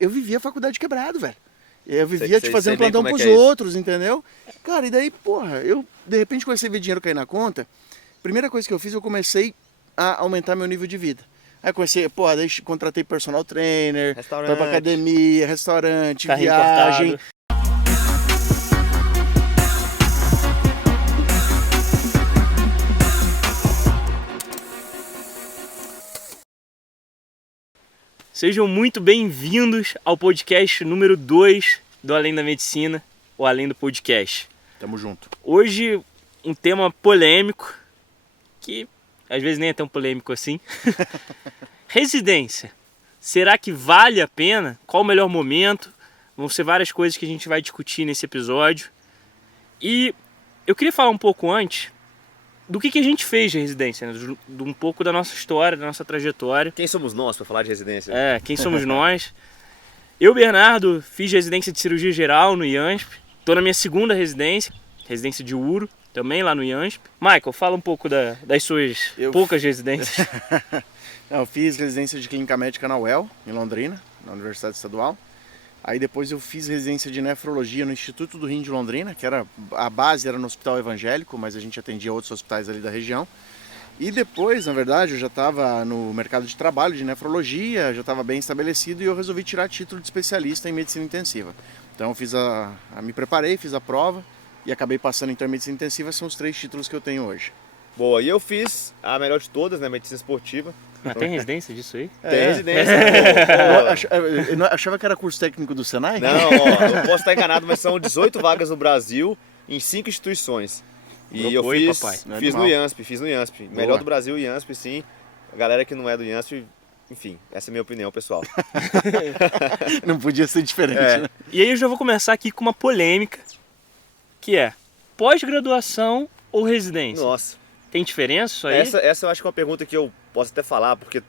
eu vivia a faculdade quebrado, velho. Eu vivia fazendo sei bem plantão como é pros que é isso. outros, entendeu? Cara, e daí, porra, eu de repente comecei a ver dinheiro cair na conta. Primeira coisa que eu fiz, eu comecei a aumentar meu nível de vida. Aí comecei, porra, daí contratei personal trainer, foi pra Restaurante. academia, restaurante, Carrinho viagem. importado. Sejam muito bem-vindos ao podcast número 2 do Além da Medicina, ou Além do Podcast. Tamo junto. Hoje, um tema polêmico, que às vezes nem é tão polêmico assim. Residência. Será que vale a pena? Qual o melhor momento? Vão ser várias coisas que a gente vai discutir nesse episódio. E eu queria falar um pouco antes do que a gente fez de residência, né? Um pouco da nossa história, da nossa trajetória. Quem somos nós para falar de residência? Quem somos nós? Eu, Bernardo, fiz residência de cirurgia geral no IANSP. Estou na minha segunda residência de Uro, também lá no IANSP. Michael, fala um pouco das suas poucas residências. Eu fiz residência de clínica médica na UEL, em Londrina, na Universidade Estadual. Aí depois eu fiz residência de nefrologia no Instituto do Rim de Londrina, que a base era no Hospital Evangélico, mas a gente atendia outros hospitais ali da região. E depois, na verdade, eu já estava no mercado de trabalho de nefrologia, já estava bem estabelecido e eu resolvi tirar título de especialista em medicina intensiva. Então eu me preparei, fiz a prova e acabei passando então em medicina intensiva, são os 3 títulos que eu tenho hoje. Boa, e eu fiz a melhor de todas, né? Medicina esportiva. Mas tem residência disso aí? Tem residência. Eu achava que era curso técnico do Senai? Não, ó, eu posso estar enganado, mas são 18 vagas no Brasil em 5 instituições. E eu Propõe, fiz, papai. fiz no IANSP. Boa. Melhor do Brasil, IANSP, sim. A galera que não é do IANSP, enfim, essa é a minha opinião, pessoal. Não podia ser diferente, né? E aí eu já vou começar aqui com uma polêmica, que é pós-graduação ou residência? Nossa, Tem diferença isso aí? essa eu acho que é uma pergunta que eu posso até falar, porque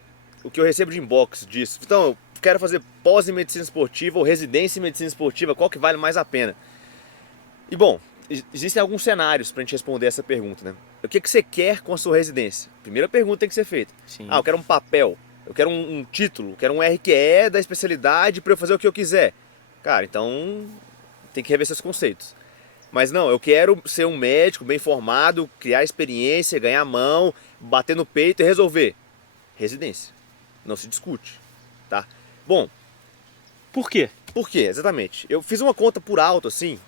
o que eu recebo de inbox disso. Então, eu quero fazer pós em medicina esportiva ou residência em medicina esportiva, qual que vale mais a pena? E bom, existem alguns cenários pra gente responder essa pergunta, né? O que você quer com a sua residência? Primeira pergunta tem que ser feita. Sim. Eu quero um papel, eu quero um título, eu quero um RQE da especialidade para eu fazer o que eu quiser. Cara, então tem que rever seus conceitos. Mas não, eu quero ser um médico bem formado, criar experiência, ganhar mão, bater no peito e resolver. Residência. Não se discute, tá? Bom, Por quê? por quê? Exatamente. Eu fiz uma conta por alto, assim,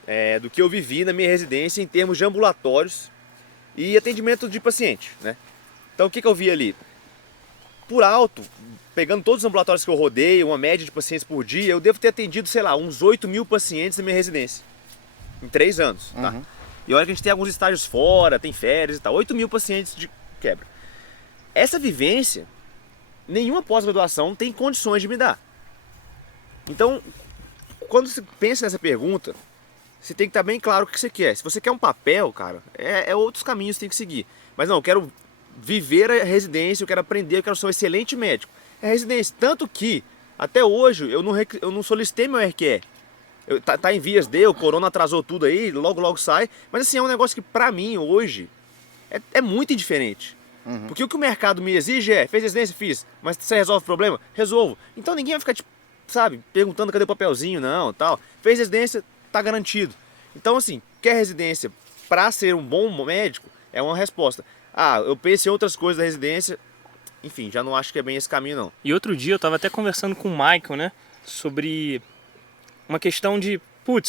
do que eu vivi na minha residência em termos de ambulatórios e atendimento de paciente, né? Então, o que eu vi ali? Por alto, pegando todos os ambulatórios que eu rodei, uma média de pacientes por dia, eu devo ter atendido, sei lá, uns 8 mil pacientes na minha residência. Em 3 anos, tá? Uhum. E olha que a gente tem alguns estágios fora, tem férias e tal. 8 mil pacientes de quebra. Essa vivência, nenhuma pós-graduação tem condições de me dar. Então, quando você pensa nessa pergunta, você tem que estar bem claro o que você quer. Se você quer um papel, cara, outros caminhos que você tem que seguir. Mas não, eu quero viver a residência, eu quero aprender, eu quero ser um excelente médico. É residência. Tanto que, até hoje, eu não solicitei meu RQE. Tá em vias de, o corona atrasou tudo aí, logo sai. Mas assim, é um negócio que pra mim, hoje, é muito indiferente. Uhum. Porque o que o mercado me exige fez residência? Fiz. Mas você resolve o problema? Resolvo. Então ninguém vai ficar, tipo, sabe, perguntando cadê o papelzinho, não, tal. Fez residência, tá garantido. Então assim, quer residência pra ser um bom médico? É uma resposta. Eu penso em outras coisas da residência, enfim, já não acho que é bem esse caminho, não. E outro dia eu tava até conversando com o Michael, né? Sobre uma questão de,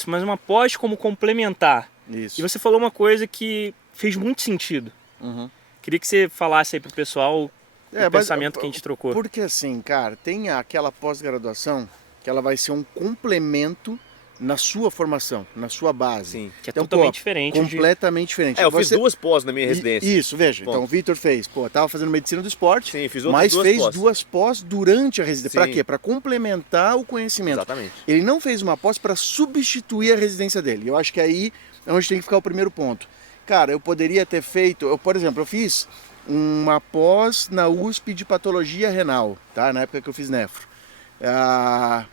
mas uma pós como complementar. Isso. E você falou uma coisa que fez muito sentido. Uhum. Queria que você falasse aí pro pessoal o mas, pensamento que a gente trocou. Porque assim, cara, tem aquela pós-graduação que ela vai ser um complemento na sua formação, na sua base. Sim. Que é Então, totalmente diferente. Completamente diferente. Eu fiz 2 pós na minha residência. Isso, veja. Ponto. Então o Vitor fez, tava fazendo medicina do esporte, Sim, fiz outras mas 2 fez pós. 2 pós durante a residência. Para Sim. quê? Para complementar o conhecimento. Exatamente. Ele não fez uma pós para substituir a residência dele. Eu acho que aí é onde tem que ficar o primeiro ponto. Cara, eu poderia ter feito, por exemplo, eu fiz uma pós na USP de patologia renal, tá? Na época que eu fiz nefro.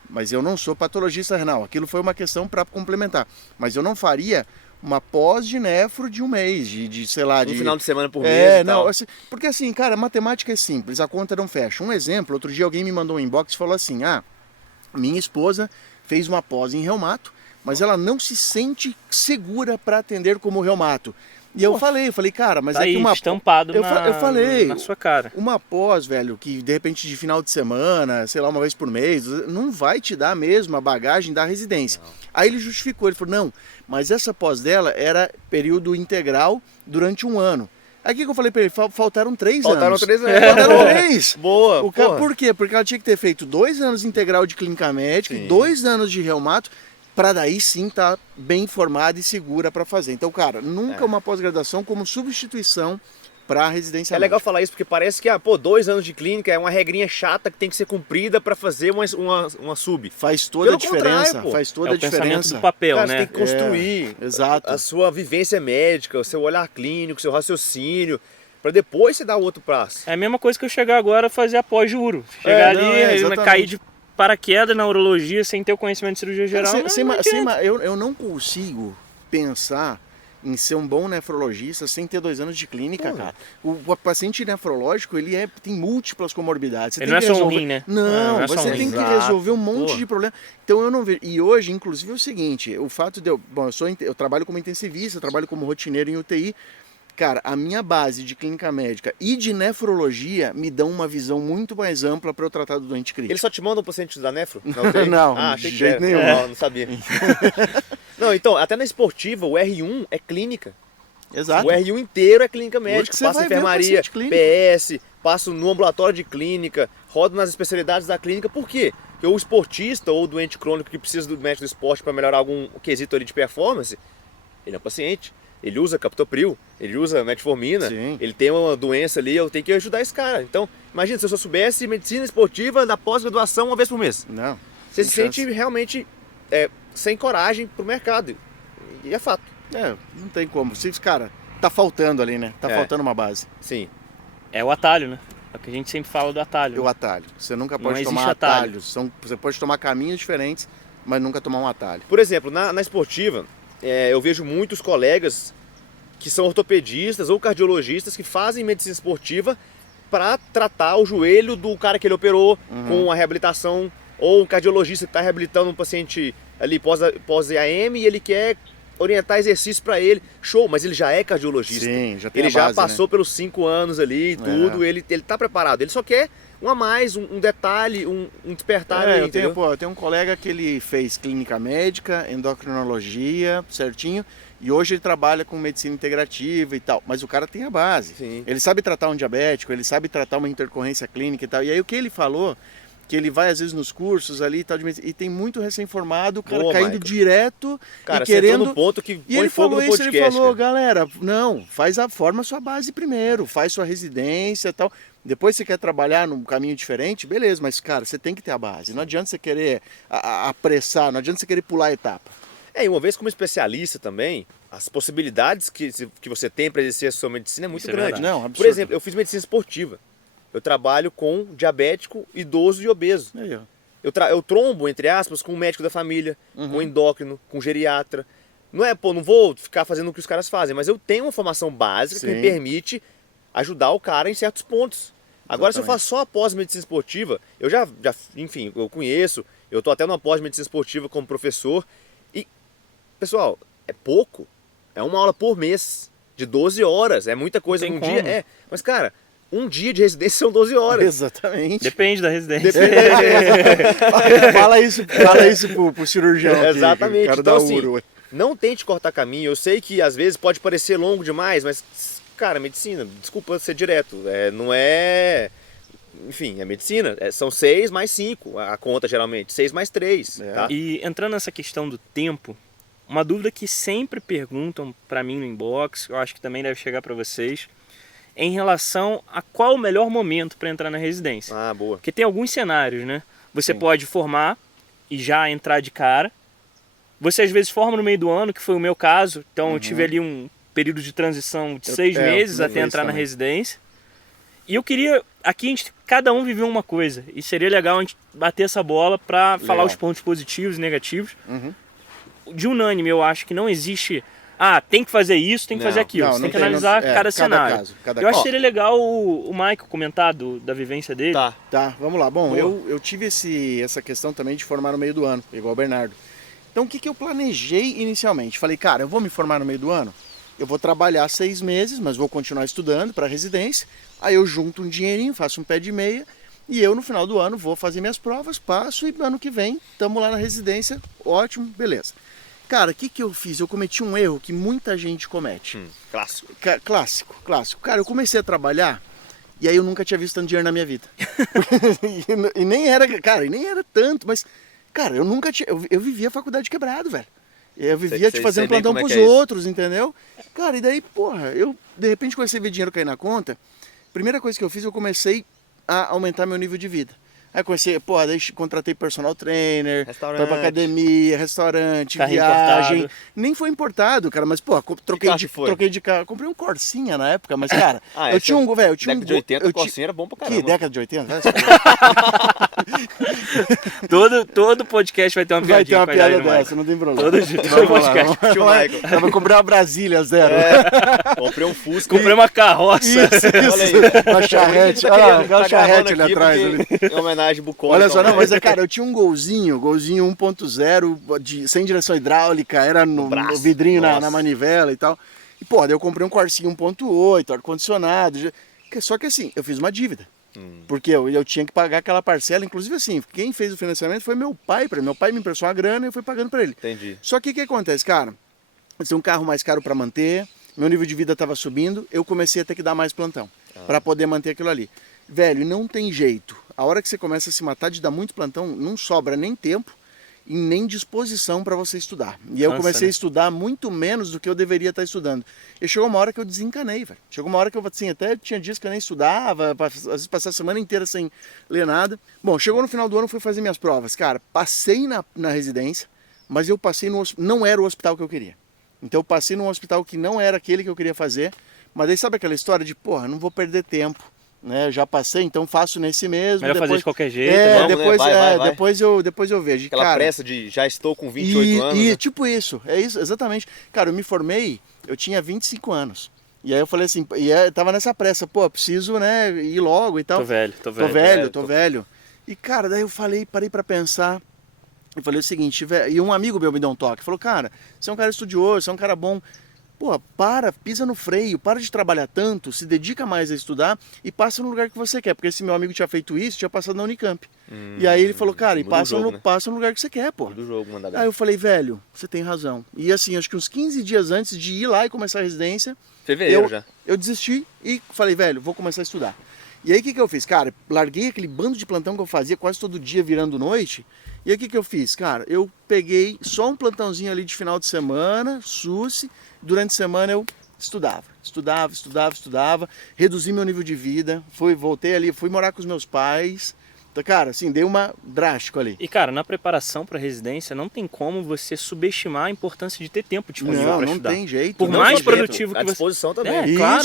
Mas eu não sou patologista renal, aquilo foi uma questão para complementar. Mas eu não faria uma pós de nefro de um mês, sei lá... Um final de semana por mês e tal. Assim, porque assim, cara, matemática é simples, a conta não fecha. Um exemplo, outro dia alguém me mandou um inbox e falou assim, Minha esposa fez uma pós em reumato, mas ela não se sente segura para atender como reumato. E eu falei, cara, mas Tá é que aí, uma estampado eu falei, na sua cara. uma pós, velho, que de repente de final de semana, sei lá, uma vez por mês, não vai te dar mesmo a bagagem da residência. Não. Aí ele justificou, ele falou, não, mas essa pós dela era período integral durante 1 ano. Aí o que eu falei pra ele? Faltaram 3 anos. Faltaram 3 anos. Faltaram 3. Boa, Por quê? Porque ela tinha que ter feito 2 anos integral de clínica médica, Sim. 2 anos de reumato, para daí sim estar bem informada e segura para fazer. Então, cara, nunca uma pós-graduação como substituição para a residência médica. Legal falar isso, porque parece que, 2 anos de clínica é uma regrinha chata que tem que ser cumprida para fazer uma sub. Faz toda a Pelo diferença. contrário, Faz toda a o pensamento diferença. do papel, Cara, né? você tem que construir exato. a sua vivência médica, o seu olhar clínico, o seu raciocínio, para depois você dar o outro passo. É a mesma coisa que eu chegar agora a fazer a pós-juro. Chegar ali, cair de paraquedas na urologia sem ter o conhecimento de cirurgia geral. Eu não consigo pensar em ser um bom nefrologista sem ter 2 anos de clínica, cara. O paciente nefrológico, ele tem múltiplas comorbidades. Você ele tem não é só um rim, né? Não, você tem que resolver um monte de problema. Então eu não vejo. E hoje, inclusive, é o seguinte, o fato de eu trabalho como intensivista, trabalho como rotineiro em UTI. Cara, a minha base de clínica médica e de nefrologia me dão uma visão muito mais ampla para eu tratar do doente crítico. Ele só te manda um paciente da nefro? Não, achei de que jeito nenhum. Não sabia. Não, então, até na esportiva, o R1 é clínica. Exato. O R1 inteiro é clínica médica. Você Passa vai ver enfermaria, paciente clínico. PS, passo no ambulatório de clínica, rodo nas especialidades da clínica. Por quê? Porque o esportista ou o doente crônico que precisa do médico do esporte para melhorar algum quesito ali de performance, ele é um paciente. Ele usa captopril, ele usa metformina, Sim. ele tem uma doença ali, eu tenho que ajudar esse cara. Então, imagina se eu só soubesse medicina esportiva da pós-graduação 1 vez por mês. Não. Você se sente realmente sem coragem pro mercado. E é fato. Não tem como. Cara, tá faltando ali, né? Tá faltando uma base. Sim. É o atalho, né? É o que a gente sempre fala do atalho. O atalho. Você nunca Não pode existe tomar atalho. atalhos. Você pode tomar caminhos diferentes, mas nunca tomar um atalho. Por exemplo, na esportiva, eu vejo muitos colegas que são ortopedistas ou cardiologistas que fazem medicina esportiva para tratar o joelho do cara que ele operou com a reabilitação, ou um cardiologista que está reabilitando um paciente ali pós-EAM e ele quer orientar exercício para ele. Show, mas ele já é cardiologista. Sim, já tem ele a já base, passou pelos 5 anos ali e tudo, ele tá preparado. Ele só quer um a mais, um detalhe, um despertar ali, entendeu? Eu tenho um colega que ele fez clínica médica, endocrinologia, certinho, e hoje ele trabalha com medicina integrativa e tal, mas o cara tem a base. Sim. Ele sabe tratar um diabético, ele sabe tratar uma intercorrência clínica e tal. E aí o que ele falou, que ele vai às vezes nos cursos ali e tal, e tem muito recém-formado, o cara caindo Michael. direto Cara, e querendo... você entrou no ponto que E põe ele fogo falou no isso, podcast. ele falou, cara. galera, não, forma a sua base primeiro, faz sua residência e tal. Depois você quer trabalhar num caminho diferente, beleza, mas cara, você tem que ter a base. Não adianta você querer apressar, não adianta você querer pular a etapa. E uma vez como especialista também, as possibilidades que você tem para exercer a sua medicina é muito Isso é grande. verdade. Não, absurdo. Por exemplo, eu fiz medicina esportiva. Eu trabalho com diabético, idoso e obeso. Aí, ó. Eu trombo, entre aspas, com um médico da família, com um endócrino, com um geriatra. Não vou ficar fazendo o que os caras fazem, mas eu tenho uma formação básica que me Sim. permite ajudar o cara em certos pontos. Agora, se eu faço só a pós-medicina esportiva, eu enfim, eu conheço, eu tô até numa pós-medicina esportiva como professor. E, pessoal, é pouco. É uma aula por mês, de 12 horas. É muita coisa Tem num como. dia. Mas, cara, um dia de residência são 12 horas. Exatamente. Depende da residência. Fala isso pro cirurgião. aqui, Exatamente. o cara Então, da assim, uro. não tente cortar caminho. Eu sei que às vezes pode parecer longo demais, mas, cara, medicina, desculpa ser direto, não é... Enfim, é medicina. São 6 mais 5, a conta geralmente. 6 mais 3, tá? E entrando nessa questão do tempo, uma dúvida que sempre perguntam para mim no inbox, eu acho que também deve chegar para vocês, em relação a qual o melhor momento para entrar na residência. Ah, boa. Porque tem alguns cenários, né? Você Sim. pode formar e já entrar de cara. Você às vezes forma no meio do ano, que foi o meu caso. Então eu tive ali um período de transição de 6 meses uma até vez entrar na também. residência. E eu queria, aqui cada um viveu uma coisa. E seria legal a gente bater essa bola para falar os pontos positivos e negativos. Uhum. De unânime, eu acho que não existe tem que fazer isso, tem que fazer aquilo. Não, Você não tem que tem, analisar não- cada cenário. caso, cada Eu acho caso. que seria legal o Michael comentar da vivência dele. Tá. Tá, vamos lá. Bom, Boa. eu tive essa questão também de formar no meio do ano, igual o Bernardo. Então, o que eu planejei inicialmente? Falei, cara, eu vou me formar no meio do ano, eu vou trabalhar 6 meses, mas vou continuar estudando para residência, aí eu junto um dinheirinho, faço um pé de meia, e eu no final do ano vou fazer minhas provas, passo, e ano que vem estamos lá na residência, ótimo, beleza. Cara, o que eu fiz? Eu cometi um erro que muita gente comete. Clássico. Clássico. Cara, eu comecei a trabalhar e aí eu nunca tinha visto tanto dinheiro na minha vida. e nem era, cara, e nem era tanto, mas, cara, eu nunca tinha. Eu vivia a faculdade quebrado, velho. Eu vivia fazendo plantão pros outros, entendeu? Cara, e daí, porra, eu de repente comecei a ver dinheiro cair na conta. Primeira coisa que eu fiz, eu comecei a aumentar meu nível de vida. Aí comecei, daí contratei personal trainer, Restaurante. foi pra academia, restaurante, Carro viagem. importado. Nem foi importado, cara, mas, troquei de carro. Comprei um Corsinha na época, mas, cara, eu tinha um, velho, eu tinha um... Década de 80, o Corsinha era bom pra caramba. Que década de 80? Todo podcast vai ter uma Vai ter piadinha uma com a idade piada do dessa, não tem problema. Todo Vamos lá, podcast. vamos Tio lá. Michael. Eu vou comprar uma Brasília zero. Comprei um Fusca. Comprei uma carroça. Olha aí. Uma charrete, Tá olha lá, querendo- uma tá charrete ali gravando aqui atrás. Ali. porque Em homenagem bucólica. Olha só, não, ao mas Michael. cara, eu tinha um golzinho 1.0 sem direção hidráulica, era no braço. vidrinho na Nossa. manivela e tal. E daí eu comprei um Corsinha 1.8, ar-condicionado. Só que assim, eu fiz uma dívida. Porque eu tinha que pagar aquela parcela, inclusive assim, quem fez o financiamento foi meu pai, meu pai me emprestou uma grana e eu fui pagando pra ele. Entendi. Só que o que acontece, cara? Eu tinha um carro mais caro para manter, meu nível de vida estava subindo, eu comecei a ter que dar mais plantão para poder manter aquilo ali. Velho, não tem jeito. A hora que você começa a se matar de dar muito plantão, não sobra nem tempo e nem disposição para você estudar. E eu Cansa, comecei né? a estudar muito menos do que eu deveria estar estudando. E chegou uma hora que eu desencanei, velho. Chegou uma hora que eu, assim, até tinha dias que eu nem estudava, às vezes passava a semana inteira sem ler nada. Bom, chegou no final do ano, fui fazer minhas provas. Cara, passei na residência, mas eu passei não era o hospital que eu queria. Então eu passei num hospital que não era aquele que eu queria fazer, mas aí sabe aquela história de, não vou perder tempo, né? Já passei, então faço nesse mesmo. Melhor fazer de qualquer jeito. vamos, né? Depois, Vai. depois eu vejo. Aquela Cara, pressa de já estou com 28 anos. né? tipo isso, é isso, exatamente. Cara, eu me formei, eu tinha 25 anos. E aí eu falei assim, eu tava nessa pressa, preciso, né, ir logo e tal. Tô velho. Tô velho. E cara, daí eu parei pra pensar. Eu falei o seguinte, e um amigo meu me deu um toque, falou, cara, você é um cara estudioso, você é um cara bom, pisa no freio, para de trabalhar tanto, se dedica mais a estudar e passa no lugar que você quer, porque esse meu amigo tinha feito isso, tinha passado na Unicamp. E aí ele falou, cara, muda o jogo, né? passa no lugar que você quer, Do jogo, mandar bem. Aí eu falei, velho, você tem razão. E assim, acho que uns 15 dias antes de ir lá e começar a residência, Fevereiro já. eu desisti e falei, velho, vou começar a estudar. E aí o que eu fiz? Cara, larguei aquele bando de plantão que eu fazia quase todo dia virando noite. E aí o que eu fiz? Cara, eu peguei só um plantãozinho ali de final de semana, SUSE. Durante a semana eu estudava, reduzi meu nível de vida, voltei ali, fui morar com os meus pais. Então, cara, assim, dei uma drástico ali. E cara, na preparação para residência não tem como você subestimar a importância de ter tempo disponível para estudar. Não tem jeito. Por não mais tem jeito. produtivo À que você disposição também. É, Isso, claro.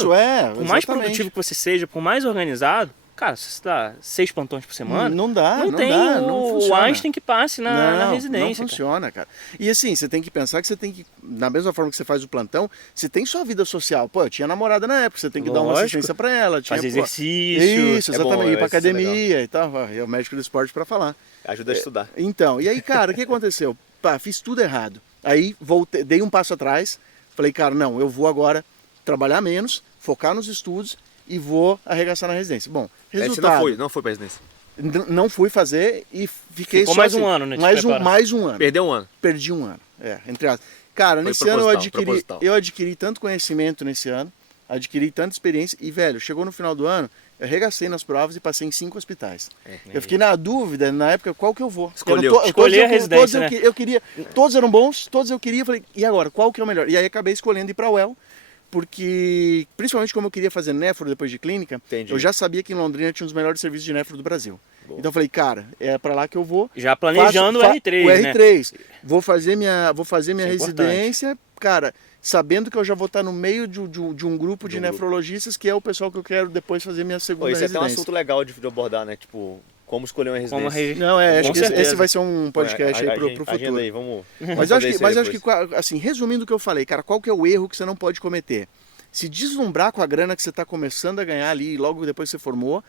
Por mais exatamente. produtivo que você seja, por mais organizado, cara, se você dá 6 plantões por semana, Não dá, não tem dá, o não funciona. Einstein que passe na residência. Não funciona, cara. E assim, você tem que pensar que você tem que, da mesma forma que você faz o plantão, você tem sua vida social. Eu tinha namorada na época, você tem que dar uma Lógico. assistência pra ela. Fazer exercício. Isso, É bom, exatamente. Ir pra isso é legal. academia e tal. É o médico do esporte pra falar. Ajuda a estudar. Então, e aí, cara, o que aconteceu? Fiz tudo errado. Aí voltei, dei um passo atrás, falei, cara, não, eu vou agora trabalhar menos, focar nos estudos e vou arregaçar na residência. Bom, Aí resultado. você não foi pra residência. Não fui fazer e fiquei Ficou só mais assim, um ano, né, de mais preparação. um ano. Perdeu um ano. Perdi um ano, entre aspas. Cara, Foi nesse ano proposital. eu adquiri tanto conhecimento nesse ano, adquiri tanta experiência e, velho, chegou no final do ano, eu arregacei nas provas e passei em 5 hospitais. Eu fiquei na dúvida, na época, qual que eu vou. Escolher a residência, né? Eu queria, todos eram bons, todos eu queria, falei, e agora, qual que é o melhor? E aí acabei escolhendo ir pra UEL, porque, principalmente como eu queria fazer nefro depois de clínica, Entendi. eu já sabia que em Londrina tinha um dos melhores serviços de nefro do Brasil. Boa. Então eu falei, cara, é pra lá que eu vou. Já planejando o R3, o né? R3. Vou fazer minha Isso é residência, cara, sabendo que eu já vou estar no meio de um grupo de grupo. nefrologistas, que é o pessoal que eu quero depois fazer minha segunda Pô, isso é até residência. um assunto legal de abordar, né? Tipo, Como escolher uma Como residência. Não, acho Com que esse certeza. vai ser um podcast aí pro Agenda futuro. aí, vamos Mas eu fazer isso aí acho que, depois. assim, resumindo o que eu falei, cara, qual que é o erro que você não pode cometer? Se deslumbrar com a grana que você está começando a ganhar ali, logo depois que você formou,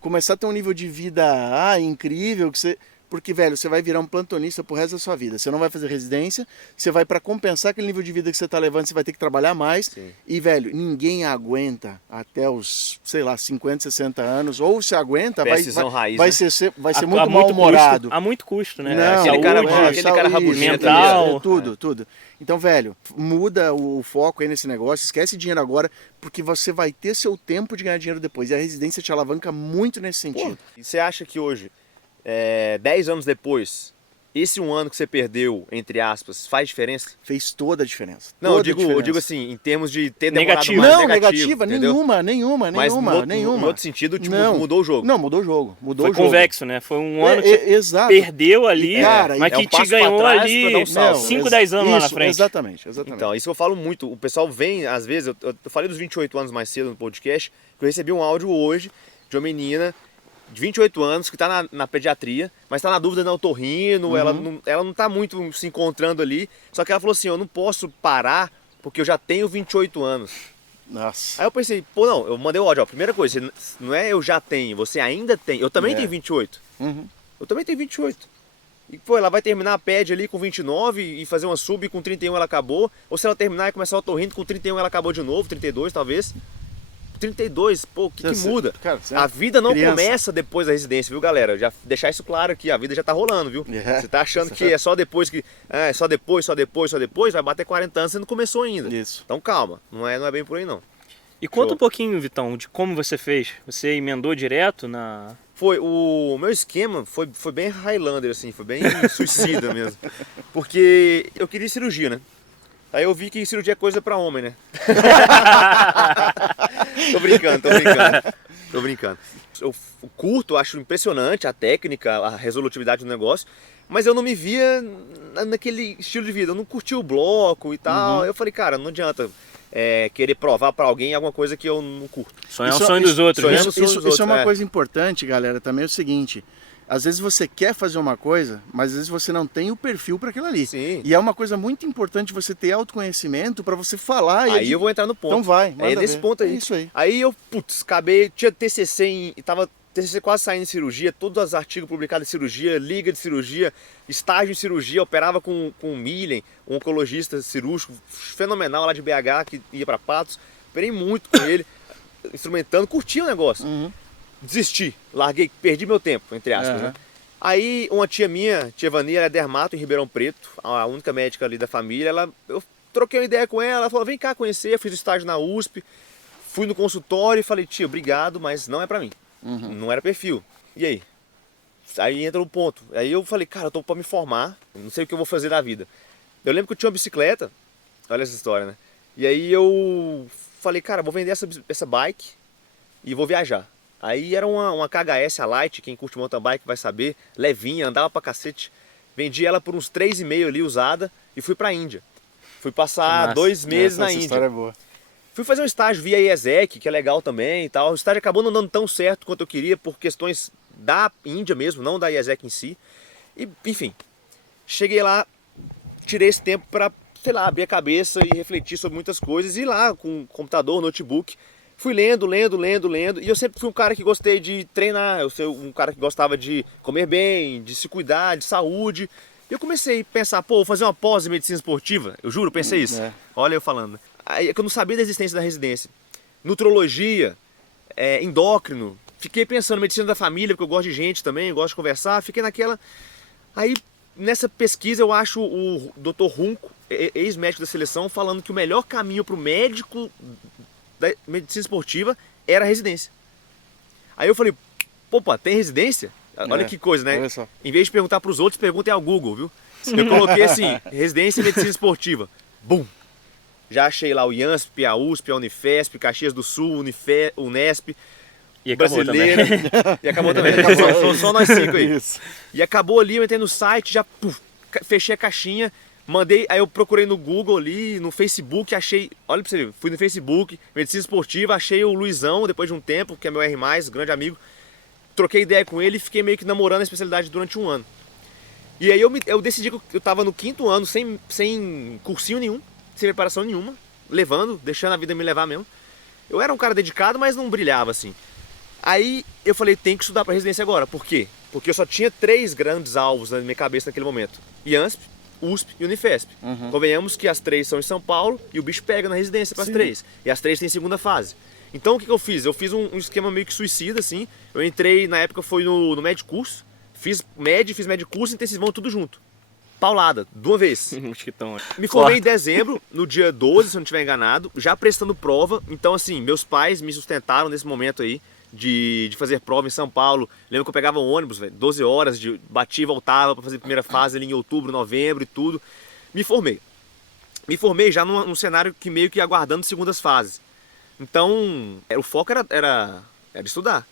começar a ter um nível de vida incrível, que você... Porque, velho, você vai virar um plantonista pro resto da sua vida. Você não vai fazer residência, você vai para compensar aquele nível de vida que você tá levando, você vai ter que trabalhar mais. Sim. E, velho, ninguém aguenta até os, sei lá, 50, 60 anos. Ou se aguenta, Decisão raiz, vai né? ser A muito mal-humorado. Há muito custo, né? Não, aquele Saúde, cara rabugento mental. ali, tudo. Então, velho, muda o foco aí nesse negócio, esquece dinheiro agora, porque você vai ter seu tempo de ganhar dinheiro depois. E a residência te alavanca muito nesse sentido. E você acha que hoje, 10 anos depois, esse um ano que você perdeu, entre aspas, faz diferença? Fez toda a diferença. Não, toda a eu diferença. digo assim, em termos de ter demorado Negativo. mais Não, negativo, negativa, entendeu? nenhuma. Mas no outro sentido, tipo, Não. mudou o jogo. Não, mudou o jogo. Mudou Foi o jogo. convexo, né? Foi um ano que você Exato. perdeu ali, E, cara, mas é que um te passo ganhou pra trás ali pra dar um salto. 5, 10 anos lá na Isso, frente. Exatamente. Então, isso que eu falo muito. O pessoal vem, às vezes, eu falei dos 28 anos mais cedo no podcast, que eu recebi um áudio hoje de uma menina de 28 anos que está na pediatria, mas está na dúvida na otorrino, ela não está muito se encontrando ali, só que ela falou assim, eu não posso parar porque eu já tenho 28 anos. Nossa. Aí eu pensei, pô, não, eu mandei o áudio, ó, primeira coisa, não é eu já tenho, você ainda tem, eu também tenho 28. Uhum. Eu também tenho 28. E, pô, ela vai terminar a PED ali com 29 e fazer uma sub com 31 ela acabou, ou se ela terminar e começar o otorrino com 31 ela acabou de novo, 32 talvez. 32, pô, o que muda? Cara, você é A vida não criança. começa depois da residência, viu, galera? Já deixar isso claro aqui, a vida já tá rolando, viu? É. Você tá achando que é só depois que. É, só depois, vai bater 40 anos e não começou ainda. Isso. Então calma, não é bem por aí não. E conta Show. um pouquinho, Vitão, de como você fez. Você emendou direto na... O meu esquema foi bem Highlander, assim, foi bem suicida mesmo. Porque eu queria cirurgia, né? Aí eu vi que cirurgia é coisa pra homem, né? Tô brincando. Eu curto, acho impressionante a técnica, a resolutividade do negócio, mas eu não me via naquele estilo de vida. Eu não curti o bloco e tal. Eu falei, cara, não adianta querer provar pra alguém alguma coisa que eu não curto. Sonhar o sonho dos outros, né? Isso é uma coisa importante, galera, também é o seguinte... Às vezes você quer fazer uma coisa, mas às vezes você não tem o perfil para aquilo ali. Sim. E é uma coisa muito importante você ter autoconhecimento para você falar. Aí eu vou entrar no ponto. Então vai. É nesse ponto aí. É isso aí. Aí eu, acabei, tinha TCC, tava TCC quase saindo em cirurgia, todos os artigos publicados em cirurgia, liga de cirurgia, estágio em cirurgia, operava com o Milen, um oncologista cirúrgico fenomenal lá de BH, que ia para Patos. Operei muito com ele, instrumentando, curti o negócio. Desisti, larguei, perdi meu tempo, entre aspas, né? Aí uma tia minha, tia Vani, ela é dermato em Ribeirão Preto, a única médica ali da família, eu troquei uma ideia com ela, ela falou, vem cá conhecer, eu fiz estágio na USP, fui no consultório e falei, tia, obrigado, mas não é pra mim, não era perfil. E aí? Aí entra o ponto, aí eu falei, cara, eu tô pra me formar, não sei o que eu vou fazer da vida. Eu lembro que eu tinha uma bicicleta, olha essa história, né? E aí eu falei, cara, vou vender essa bike e vou viajar. Aí era uma KHS, a Light, quem curte mountain bike vai saber, levinha, andava pra cacete. Vendi ela por uns 3,5 ali usada e fui pra Índia. Fui passar 2 meses na Essa Índia. história é boa. Fui fazer um estágio via IESEC, que é legal também e tal. O estágio acabou não dando tão certo quanto eu queria por questões da Índia mesmo, não da IESEC em si. E, enfim, cheguei lá, tirei esse tempo pra, sei lá, abrir a cabeça e refletir sobre muitas coisas. E lá, com computador, notebook, fui lendo, e eu sempre fui um cara que gostei de treinar, eu sou um cara que gostava de comer bem, de se cuidar, de saúde. E eu comecei a pensar, pô, vou fazer uma pós em medicina esportiva, eu juro, pensei isso. Olha eu falando. Aí é que eu não sabia da existência da residência. Nutrologia, endócrino, fiquei pensando em medicina da família, porque eu gosto de gente também, eu gosto de conversar, fiquei naquela... Aí, nessa pesquisa, eu acho o Dr. Runco, ex-médico da seleção, falando que o melhor caminho para o médico da medicina esportiva era a residência. Aí eu falei, opa, tem residência? Olha que coisa, né? Olha só. Em vez de perguntar para os outros, perguntem ao Google, viu? Eu coloquei assim, residência em medicina esportiva. Bum! Já achei lá o IANSP, a USP, a Unifesp, Caxias do Sul, Unesp, E acabou Brasileira. também. E acabou também. Só nós 5 aí. Isso. E acabou ali, eu entrei no site, já fechei a caixinha. Mandei, aí eu procurei no Google ali, no Facebook, achei, olha pra você ver, fui no Facebook, medicina esportiva, achei o Luizão, depois de um tempo, que é meu R+, grande amigo, troquei ideia com ele e fiquei meio que namorando a especialidade durante 1 ano. E aí eu decidi que eu tava no 5º ano, sem cursinho nenhum, sem preparação nenhuma, deixando a vida me levar mesmo. Eu era um cara dedicado, mas não brilhava assim. Aí eu falei, tem que estudar para residência agora. Por quê? Porque eu só tinha 3 grandes alvos na minha cabeça naquele momento. IANSP, USP e Unifesp. Convenhamos que as 3 são em São Paulo e o bicho pega na residência para as 3. E as 3 têm segunda fase. Então o que eu fiz? Eu fiz um esquema meio que suicida, assim. Eu entrei, na época foi no Med Curso. Fiz Med Curso e intensivão tudo junto. Paulada, de uma vez. Mosquitão. Me formei em dezembro, no dia 12, se eu não estiver enganado, já prestando prova. Então, assim, meus pais me sustentaram nesse momento aí de fazer prova em São Paulo. Lembro que eu pegava um ônibus, 12 horas, batia e voltava para fazer a primeira fase ali em outubro, novembro e tudo. Me formei. Me formei já num cenário que meio que aguardando segundas fases. Então, o foco era estudar.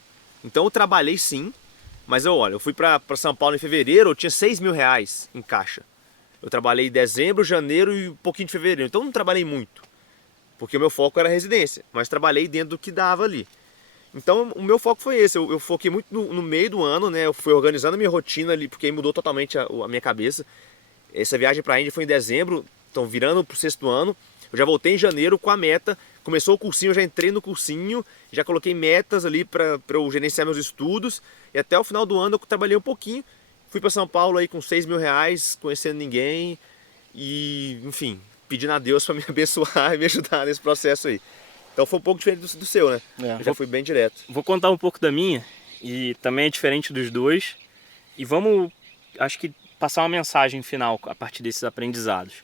Então eu trabalhei sim. Mas eu fui para São Paulo em fevereiro, eu tinha R$6.000 em caixa. Eu trabalhei em dezembro, janeiro e um pouquinho de fevereiro. Então eu não trabalhei muito, porque o meu foco era residência. Mas trabalhei dentro do que dava ali. Então o meu foco foi esse. Eu foquei muito no meio do ano, né? Eu fui organizando a minha rotina ali, porque aí mudou totalmente a minha cabeça. Essa viagem para a Índia foi em dezembro, então virando para o 6º ano. Eu já voltei em janeiro com a meta. Começou o cursinho, eu já entrei no cursinho, já coloquei metas ali para eu gerenciar meus estudos. E até o final do ano eu trabalhei um pouquinho. Fui para São Paulo aí com R$6.000, conhecendo ninguém. E, enfim, pedindo a Deus para me abençoar e me ajudar nesse processo aí. Então foi um pouco diferente do seu, né? Eu já fui bem direto. Vou contar um pouco da minha, e também é diferente dos dois. E vamos, acho que, passar uma mensagem final a partir desses aprendizados.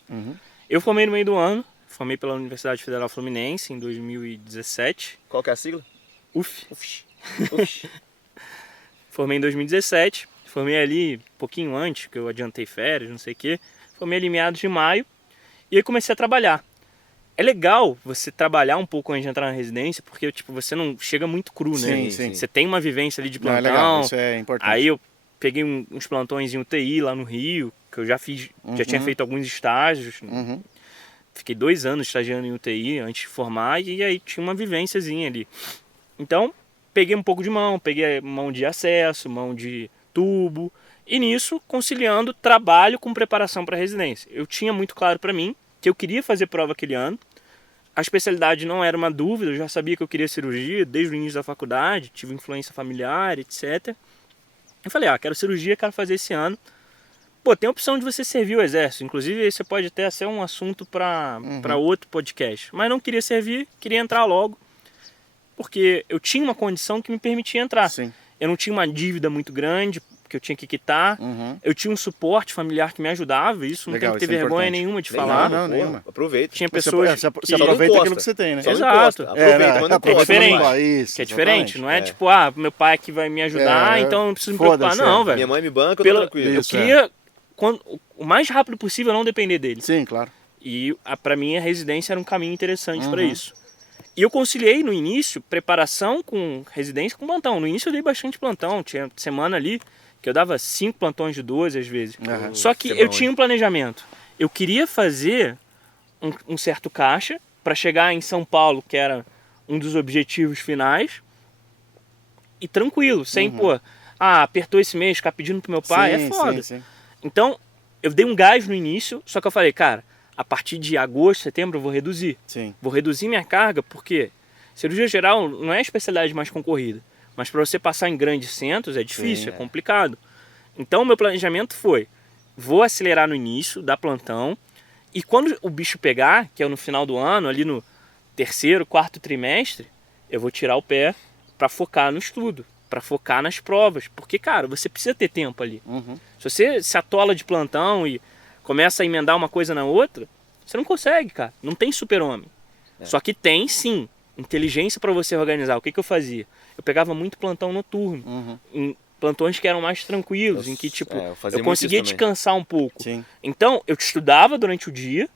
Eu formei no meio do ano. Formei pela Universidade Federal Fluminense em 2017. Qual que é a sigla? UF. Uf. Formei em 2017. Formei ali um pouquinho antes, que eu adiantei férias, não sei o quê. Formei ali em meados de maio. E aí comecei a trabalhar. É legal você trabalhar um pouco antes de entrar na residência, porque tipo, você não chega muito cru, né? Sim. Você tem uma vivência ali de plantão. Não, é legal, isso é importante. Aí eu peguei uns plantões em UTI lá no Rio, que eu já fiz, já tinha feito alguns estágios. Fiquei 2 anos estagiando em UTI antes de formar e aí tinha uma vivênciazinha ali. Então, peguei um pouco de mão, peguei mão de acesso, mão de tubo. E nisso, conciliando trabalho com preparação para residência. Eu tinha muito claro para mim que eu queria fazer prova aquele ano. A especialidade não era uma dúvida, eu já sabia que eu queria cirurgia desde o início da faculdade, tive influência familiar, etc. Eu falei, quero cirurgia, quero fazer esse ano. Pô, tem a opção de você servir o exército. Inclusive, esse pode até ser um assunto para outro podcast. Mas não queria servir, queria entrar logo. Porque eu tinha uma condição que me permitia entrar. Sim. Eu não tinha uma dívida muito grande, que eu tinha que quitar. Eu tinha um suporte familiar que me ajudava. Isso não Legal, tem que ter isso é vergonha importante. nenhuma de falar. Não, nenhuma. Aproveita. Tinha pessoas Você que... aproveita não aquilo que você tem, né? Só não Exato. encosta. Aproveita, mas não é encosta. diferente. Não vai. Isso, Que é diferente, não é É. tipo, meu pai que vai me ajudar, então não preciso me preocupar. Foda-se, Não, velho. Minha mãe me banca, eu tô Pela- tranquilo. Eu Isso, queria, o mais rápido possível, não depender dele. Sim, claro. E pra mim a residência era um caminho interessante para isso. E eu conciliei no início preparação com residência com plantão. No início eu dei bastante plantão, tinha semana ali que eu dava 5 plantões de 12 às vezes. Só que eu tinha um planejamento. Eu queria fazer um certo caixa para chegar em São Paulo, que era um dos objetivos finais, e tranquilo, sem, apertou esse mês, ficar pedindo pro meu pai, é foda. Sim. Então, eu dei um gás no início, só que eu falei, cara, a partir de agosto, setembro eu vou reduzir. Sim. Vou reduzir minha carga, porque cirurgia geral não é a especialidade mais concorrida. Mas para você passar em grandes centros é difícil, é complicado. Então, o meu planejamento foi, vou acelerar no início, dar plantão, e quando o bicho pegar, que é no final do ano, ali no 3º, 4º trimestre, eu vou tirar o pé para focar no estudo, para focar nas provas. Porque, cara, você precisa ter tempo ali. Se você se atola de plantão e começa a emendar uma coisa na outra, você não consegue, cara. Não tem super-homem. Só que tem, sim, inteligência para você organizar. O que eu fazia? Eu pegava muito plantão noturno. Em plantões que eram mais tranquilos, em que, tipo, eu conseguia descansar um pouco. Sim. Então, eu estudava durante o dia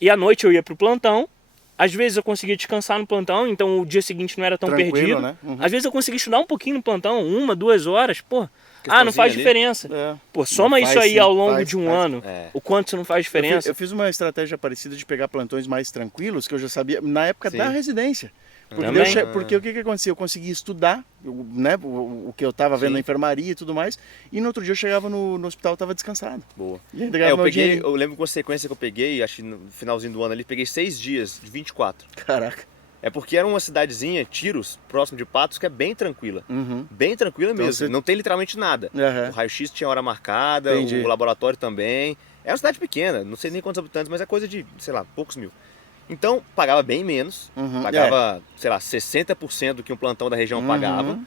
e à noite eu ia pro plantão. Às vezes eu conseguia descansar no plantão, então o dia seguinte não era tão Tranquilo, perdido. né? Às vezes eu conseguia estudar um pouquinho no plantão, 1, 2 horas, pô. Não faz ali. diferença. É. Pô, soma Não isso faz, aí sim, ao longo faz, de um faz. ano, o quanto isso não faz diferença. Eu fiz uma estratégia parecida de pegar plantões mais tranquilos, que eu já sabia, na época Sim. da residência. Também. Porque o que acontecia? Eu conseguia estudar, né, o que eu estava vendo Sim. na enfermaria e tudo mais, e no outro dia eu chegava no hospital e estava descansado. Boa. E ainda ganhava meu dinheirinho. Eu lembro com a sequência que eu peguei, acho que no finalzinho do ano ali, peguei 6 dias de 24. Caraca. É porque era uma cidadezinha, Tiros, próximo de Patos, que é bem tranquila. Uhum. Bem tranquila Então mesmo. você- Não tem literalmente nada. Aham. O raio-x tinha hora marcada, Entendi. o laboratório também. É uma cidade pequena, não sei nem quantos habitantes, mas é coisa de, sei lá, poucos mil. Então, pagava bem menos. Uhum. Pagava, sei lá, 60% do que um plantão da região pagava. Uhum.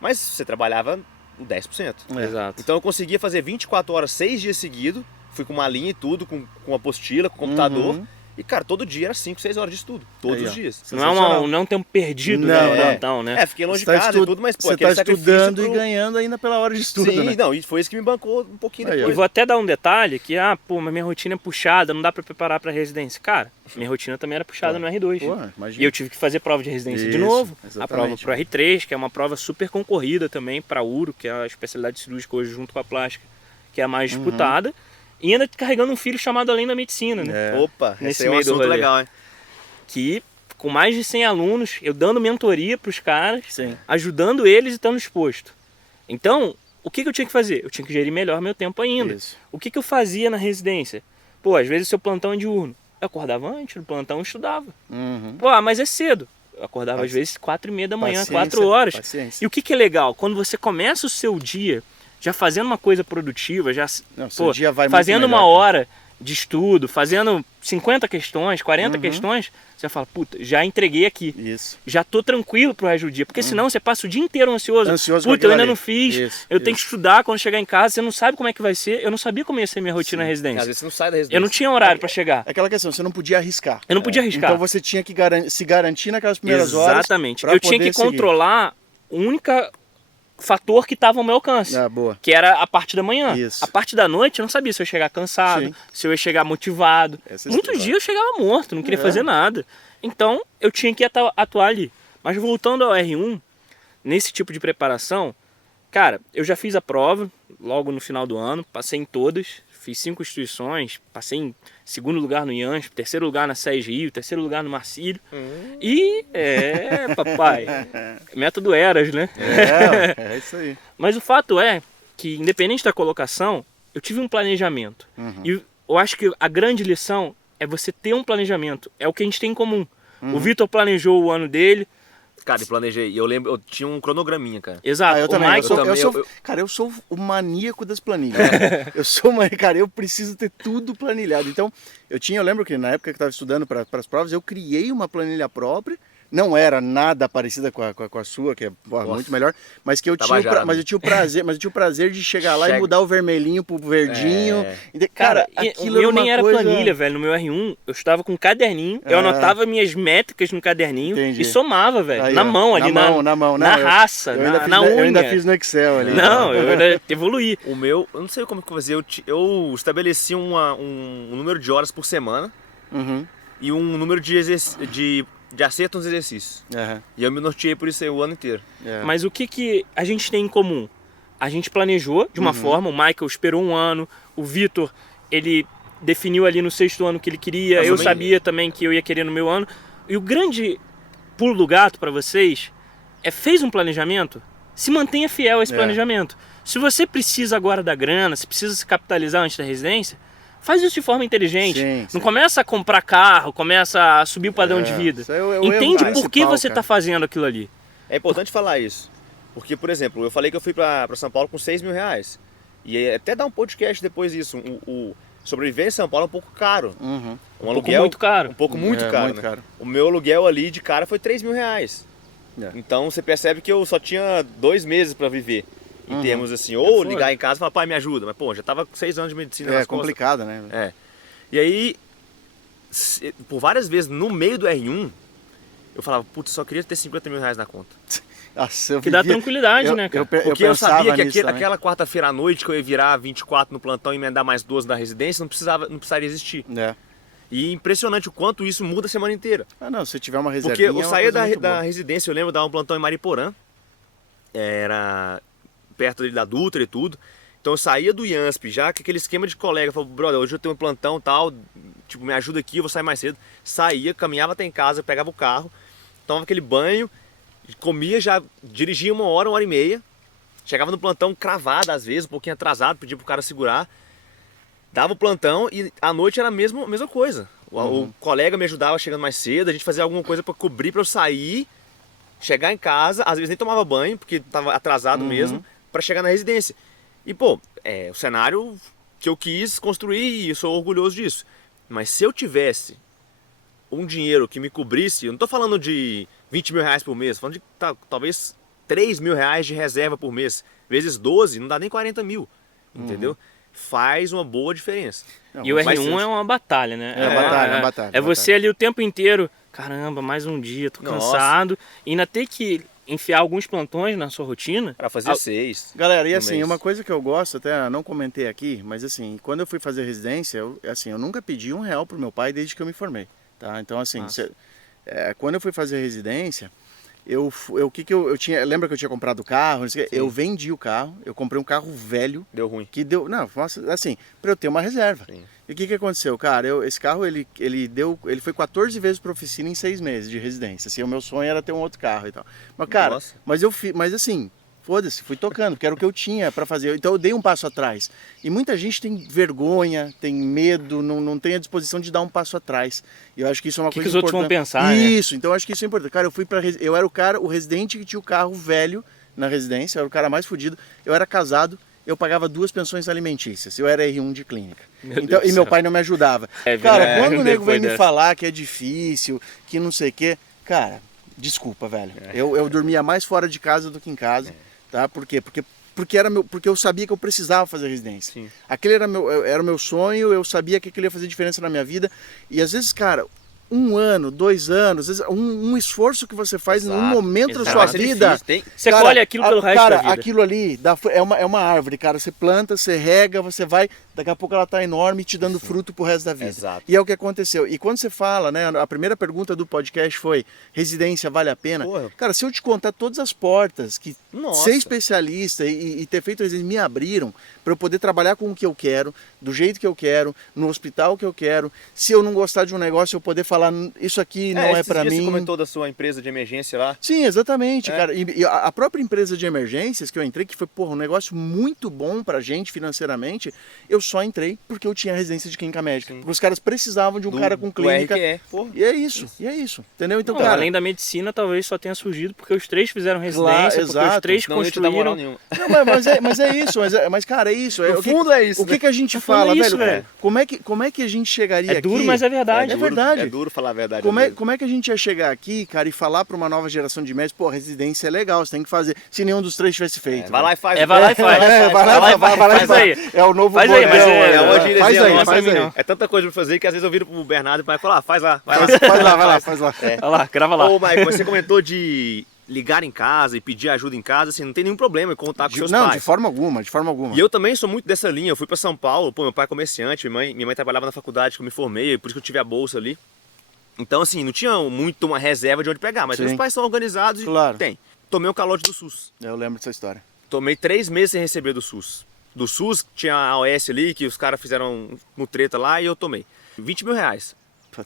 Mas você trabalhava o 10%. É. Exato. Então eu conseguia fazer 24 horas, 6 dias seguidos. Fui com uma linha e tudo, com apostila, com computador. Uhum. E, cara, todo dia era 5, 6 horas de estudo. Todos Aí, os ó. dias. Não é Sensacional. não é um tempo perdido Não, no é. plantão, né? É, fiquei longe de Você tá casa e tudo, mas, pô, você aquele tá sacrifício estudando pro- e ganhando ainda pela hora de estudo, Sim, né? não, e foi isso que me bancou um pouquinho Aí, ó. E depois. vou até dar um detalhe que, mas minha rotina é puxada, não dá pra preparar pra residência. Cara, minha rotina também era puxada no R2. Pô, E imagina. eu tive que fazer prova de residência de Isso, novo. A exatamente. prova pro R3, que é uma prova super concorrida também pra URO, que é a especialidade cirúrgica hoje junto com a plástica, que é a mais disputada. E ainda carregando um filho chamado Além da Medicina, né? É. Opa, Nesse esse é um meio do assunto rolê. legal, hein? Que com mais de 100 alunos, eu dando mentoria pros caras, Sim. ajudando eles e estando exposto. Então, o que eu tinha que fazer? Eu tinha que gerir melhor meu tempo ainda. Isso. O que eu fazia na residência? Pô, às vezes o seu plantão é diurno. Eu acordava antes do plantão e estudava. Uhum. Pô, mas é cedo. Eu acordava às vezes 4h30 da manhã, Paciência, 4 horas. paciência. E o que é legal? Quando você começa o seu dia já fazendo uma coisa produtiva, já Não, seu pô, dia vai muito fazendo melhor, uma cara. hora de estudo, fazendo 50 questões, 40 Uhum. questões, você fala, puta, já entreguei aqui. Isso. Já tô tranquilo pro resto do dia. Porque senão você passa o dia inteiro ansioso. Ansioso com Puta, eu aquilo ainda ali. não fiz. Isso, eu tenho isso. que estudar quando chegar em casa. Você não sabe como é que vai ser. Eu não sabia como ia ser minha rotina na Às residência. vezes você não sai da residência. Eu não tinha horário pra chegar. É aquela questão, você não podia arriscar. Eu não podia arriscar. Então você tinha que se garantir naquelas primeiras horas. Exatamente. pra Eu tinha poder que seguir. controlar o único fator que estava ao meu alcance. Ah, boa. Que era a parte da manhã. Isso. A parte da noite eu não sabia se eu ia chegar cansado, Sim. se eu ia chegar motivado. Essa é Muitos exato. dias eu chegava morto, não queria É. fazer nada. Então eu tinha que atuar ali. Mas voltando ao R1, nesse tipo de preparação, cara, eu já fiz a prova logo no final do ano, passei em todas, fiz 5 instituições, passei em segundo lugar no IANSP, terceiro lugar na SES Rio, terceiro lugar no Marcílio. E, papai, método Eras, né? É isso aí. Mas o fato é que, independente da colocação, eu tive um planejamento. E eu acho que a grande lição é você ter um planejamento. É o que a gente tem em comum. O Vitor planejou o ano dele. Cara, e planejei. E eu lembro, eu tinha um cronograminha, cara. Exato. Ah, eu o também. Michael, Cara, eu sou o maníaco das planilhas. Cara, eu preciso ter tudo planilhado. Então, eu lembro que na época que eu estava estudando para as provas, eu criei uma planilha própria. Não era nada parecida com a sua, que é muito melhor, mas que eu tinha, Tabajara, mas eu tinha o prazer de chegar lá e Chega. mudar o vermelhinho pro verdinho. É. Cara, e aquilo o meu era uma nem era coisa... planilha, velho. No meu R1, eu estava com um caderninho, eu Ah. anotava minhas métricas no caderninho Entendi. e somava, velho. Aí, na ó, mão, ali na na mão. na Não, raça, eu ainda fiz na unha. Eu ainda fiz no Excel ali. Não, eu ainda evoluí. O meu, eu não sei como que eu fazia. Eu estabeleci um número de horas por semana Uhum. e um número de acerto nos exercícios. Aham. E eu me norteei por isso aí o ano inteiro. É. Mas o que a gente tem em comum? A gente planejou de uma forma, o Michael esperou um ano, o Vitor, ele definiu ali no 6º ano que ele queria, Mais eu ou menos. sabia também que eu ia querer no meu ano. E o grande pulo do gato para vocês fez um planejamento, se mantenha fiel a esse planejamento. Se você precisa agora da grana, se precisa se capitalizar antes da residência, faz isso de forma inteligente. Sim, Não sim. começa a comprar carro, começa a subir o padrão de vida. Isso é o erro Entende por que principal, você cara. está fazendo aquilo ali. É importante falar isso. Porque, por exemplo, eu falei que eu fui pra São Paulo com 6 mil reais. E até dar um podcast depois disso. O sobreviver em São Paulo é um pouco caro. Uhum. Um pouco muito caro. Um pouco muito É, caro, muito né? caro. O meu aluguel ali de cara foi 3 mil reais. É. Então você percebe que eu só tinha 2 meses pra viver. Em Uhum. termos assim, É ou foda. ligar em casa e falar, pai, me ajuda. Mas pô, já tava com 6 anos de medicina É nas costas. complicado, né? É. E aí, por várias vezes no meio do R1, eu falava, putz, só queria ter 50 mil reais na conta. Nossa, eu Que dá vivia- tranquilidade, né, cara? Porque eu sabia que nisso também. aquela quarta-feira à noite que eu ia virar 24 no plantão e emendar mais 12 na residência, não precisaria existir. É. E impressionante o quanto isso muda a semana inteira. Ah, não, se tiver uma reservinha... Porque é eu uma saía coisa muito da boa. residência, eu lembro de dar um plantão em Mariporã, era perto ali da Dutra e tudo. Então eu saía do IANSP já com aquele esquema de colega, falava, brother, hoje eu tenho um plantão e tal, tipo, me ajuda aqui, eu vou sair mais cedo. Saía, caminhava até em casa, pegava o carro, tomava aquele banho, comia, já dirigia 1 hora e meia, chegava no plantão cravado às vezes, um pouquinho atrasado, pedia pro cara segurar, dava o plantão e à noite era a mesma coisa. O colega me ajudava chegando mais cedo, a gente fazia alguma coisa para cobrir para eu sair, chegar em casa, às vezes nem tomava banho, porque tava atrasado mesmo, para chegar na residência. E pô, o cenário que eu quis construir e eu sou orgulhoso disso. Mas se eu tivesse um dinheiro que me cobrisse, eu não tô falando de 20 mil reais por mês, tô falando de talvez 3 mil reais de reserva por mês, vezes 12, não dá nem 40 mil, entendeu? Faz uma boa diferença. Não, E o R1 é uma batalha, né? É uma batalha. É você ali o tempo inteiro, caramba, mais um dia, tô cansado. E ainda ter que enfiar alguns plantões na sua rotina. Para fazer 6. Galera, e no assim, mês. uma coisa que eu gosto, até não comentei aqui, mas assim, quando eu fui fazer residência, eu nunca pedi R$1 pro meu pai desde que eu me formei, tá? Então assim, quando eu fui fazer residência, o que eu tinha, lembra que eu tinha comprado o carro? Eu vendi o carro, eu comprei um carro velho. Deu ruim. Que deu, não, assim, para eu ter uma reserva. Sim. E o que aconteceu? Cara, esse carro, ele foi 14 vezes para oficina em 6 meses de residência. Assim, o meu sonho era ter um outro carro e tal. Mas, cara, Nossa. mas assim, foda-se, fui tocando, porque era o que eu tinha para fazer. Então eu dei um passo atrás. E muita gente tem vergonha, tem medo, não tem a disposição de dar um passo atrás. E eu acho que isso é uma coisa que os outros vão importante. pensar, né? Isso, então eu acho que isso é importante. Cara, eu era o residente que tinha o carro velho na residência, eu era o cara mais fudido. Eu era casado, eu pagava 2 pensões alimentícias. Eu era R1 de clínica. Então, e meu pai não me ajudava. Cara, quando o nego vem me falar que é difícil, que não sei o quê, cara, desculpa, velho. Eu dormia mais fora de casa do que em casa. Tá? Por quê? Porque eu sabia que eu precisava fazer residência. Sim. Aquele era o meu sonho, eu sabia que aquilo ia fazer diferença na minha vida. E às vezes, cara, 1 ano, 2 anos, às vezes um esforço que você faz num momento da sua vida. Você colhe aquilo pelo resto da vida. Aquilo ali é uma árvore, cara. Você planta, você rega, você vai. Daqui a pouco ela tá enorme te dando fruto pro resto da vida. Exato. E é o que aconteceu. E quando você fala, né? A primeira pergunta do podcast foi: residência vale a pena? Porra. Cara, se eu te contar todas as portas que Nossa. ser especialista e ter feito residência me abriram para eu poder trabalhar com o que eu quero, do jeito que eu quero, no hospital que eu quero. Se eu não gostar de um negócio, eu poder falar isso aqui não é para mim. Você comentou da sua empresa de emergência lá. Sim, exatamente, cara. E a própria empresa de emergências que eu entrei, que foi, porra, um negócio muito bom pra gente financeiramente, eu só entrei porque eu tinha residência de clínica médica. Porque os caras precisavam de um cara com clínica. Porra. E é isso, entendeu? Então, Não, cara, além da medicina, talvez só tenha surgido porque os 3 fizeram residência, porque exato. os 3 Não ia te dar moral construíram. nenhuma. não, mas é isso, mas cara, é isso. No fundo é isso. O que a gente No fundo fala, é isso, velho? velho. Como é que a gente chegaria É duro, aqui? mas é verdade. É verdade. É duro falar a verdade. Como é que a gente ia chegar aqui, cara, e falar para uma nova geração de médicos, pô, residência é legal, você tem que fazer. Se nenhum dos 3 tivesse feito. Vai lá e faz. Vai lá e faz. Vai lá e faz aí. É o novo Faz aí, mas bordão, hoje faz aí, não é faz pra mim, aí. não. É tanta coisa pra fazer que às vezes eu viro pro Bernardo e o pai fala, faz lá. Vai lá. Vai lá, grava lá. Ô, Mike, você comentou de ligar em casa e pedir ajuda em casa, assim, não tem nenhum problema em contar com seus Não, pais. de forma alguma. E eu também sou muito dessa linha. Eu fui pra São Paulo, pô, meu pai é comerciante, minha mãe trabalhava na faculdade que eu me formei, por isso que eu tive a bolsa ali. Então, assim, não tinha muito uma reserva de onde pegar, mas Sim. meus pais são organizados e Claro. tem. Tomei o calote do SUS. Eu lembro dessa história. Tomei 3 meses sem receber do SUS. Do SUS tinha a OS ali, que os caras fizeram mutreta lá e eu tomei. 20 mil reais.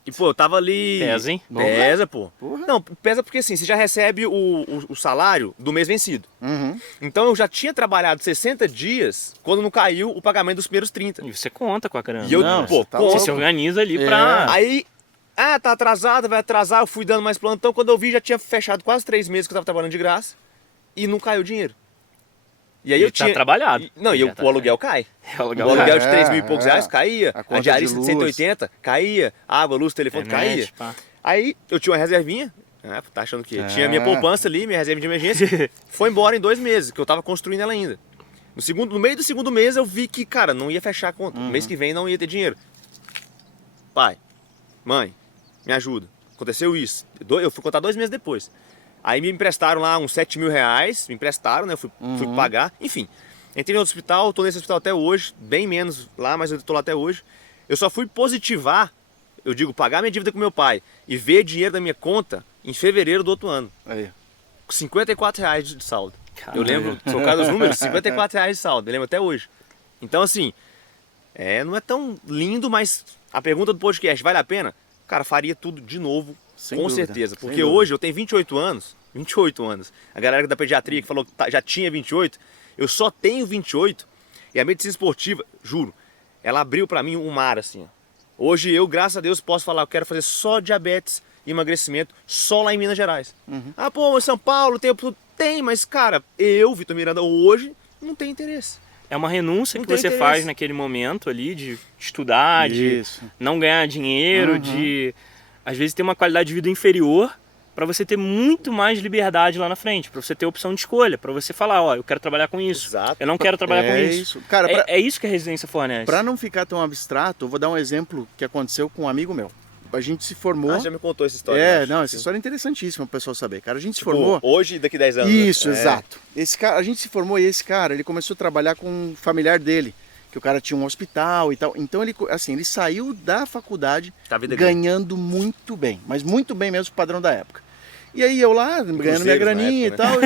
E, pô, eu tava ali... Pesa, hein? Pesa, pô. Porra. Não, pesa porque assim, você já recebe o salário do mês vencido. Uhum. Então eu já tinha trabalhado 60 dias quando não caiu o pagamento dos primeiros 30. E você conta com a grana. E eu, Não, pô, você tá conto. Você se organiza ali É. pra... Aí, tá atrasado, vai atrasar, eu fui dando mais plantão. Quando eu vi, já tinha fechado quase 3 meses que eu tava trabalhando de graça e não caiu o dinheiro. E aí E eu tá tinha... trabalhado. O aluguel cai. É o O aluguel. aluguel de É, 3 mil e poucos é. reais caía. A A conta diarista de de luz. 180 caía. Água, luz, telefone caía. Internet, pá. Aí eu tinha uma reservinha. Tá achando que É. tinha minha poupança ali, minha reserva de emergência. Foi embora em 2 meses, que eu tava construindo ela ainda. No meio do segundo mês eu vi que, cara, não ia fechar a conta. No mês que vem não ia ter dinheiro. Pai, mãe, me ajuda. Aconteceu isso. Eu fui contar 2 meses depois. Aí me emprestaram lá uns 7 mil reais. Me emprestaram, né? Eu fui pagar. Enfim, entrei no outro hospital, tô nesse hospital até hoje. Bem menos lá, mas eu tô lá até hoje. Eu só fui positivar, eu digo, pagar minha dívida com meu pai e ver dinheiro da minha conta em fevereiro do outro ano. Aí. Com 54 reais de saldo. Caramba. Eu lembro, sou o cara dos números, 54 reais de saldo. Eu lembro até hoje. Então, assim, não é tão lindo, mas a pergunta do podcast, vale a pena? Cara, faria tudo de novo Sem Com dúvida, certeza. sem Porque dúvida. hoje eu tenho 28 anos. 28 anos. A galera da pediatria que falou que já tinha 28, eu só tenho 28. E a medicina esportiva, juro, ela abriu pra mim um mar assim, ó. Hoje eu, graças a Deus, posso falar, eu quero fazer só diabetes e emagrecimento só lá em Minas Gerais. Ah, pô, mas São Paulo tem, mas cara, eu, Vitor Miranda, hoje não tenho interesse. É uma renúncia Não que tem você interesse. faz naquele momento ali de estudar, de Isso. não ganhar dinheiro, de às vezes ter uma qualidade de vida inferior para você ter muito mais liberdade lá na frente, para você ter opção de escolha, para você falar, ó, eu quero trabalhar com isso, Exato. eu não quero trabalhar com É isso. isso. Cara, É isso que a residência fornece. Pra não ficar tão abstrato, eu vou dar um exemplo que aconteceu com um amigo meu. A gente se formou. Ah, já me contou essa história. eu acho. Não, essa história é interessantíssima pro pessoal saber. Cara, a gente se Tipo, formou. hoje e daqui 10 anos. Isso, né? exato. Esse cara, a gente se formou e esse cara, ele começou a trabalhar com um familiar dele, que o cara tinha um hospital e tal. Então ele, assim, ele saiu da faculdade Tá a vida ganhando muito bem, mas muito bem mesmo pro padrão da época. E aí eu lá, ganhando minha graninha na época,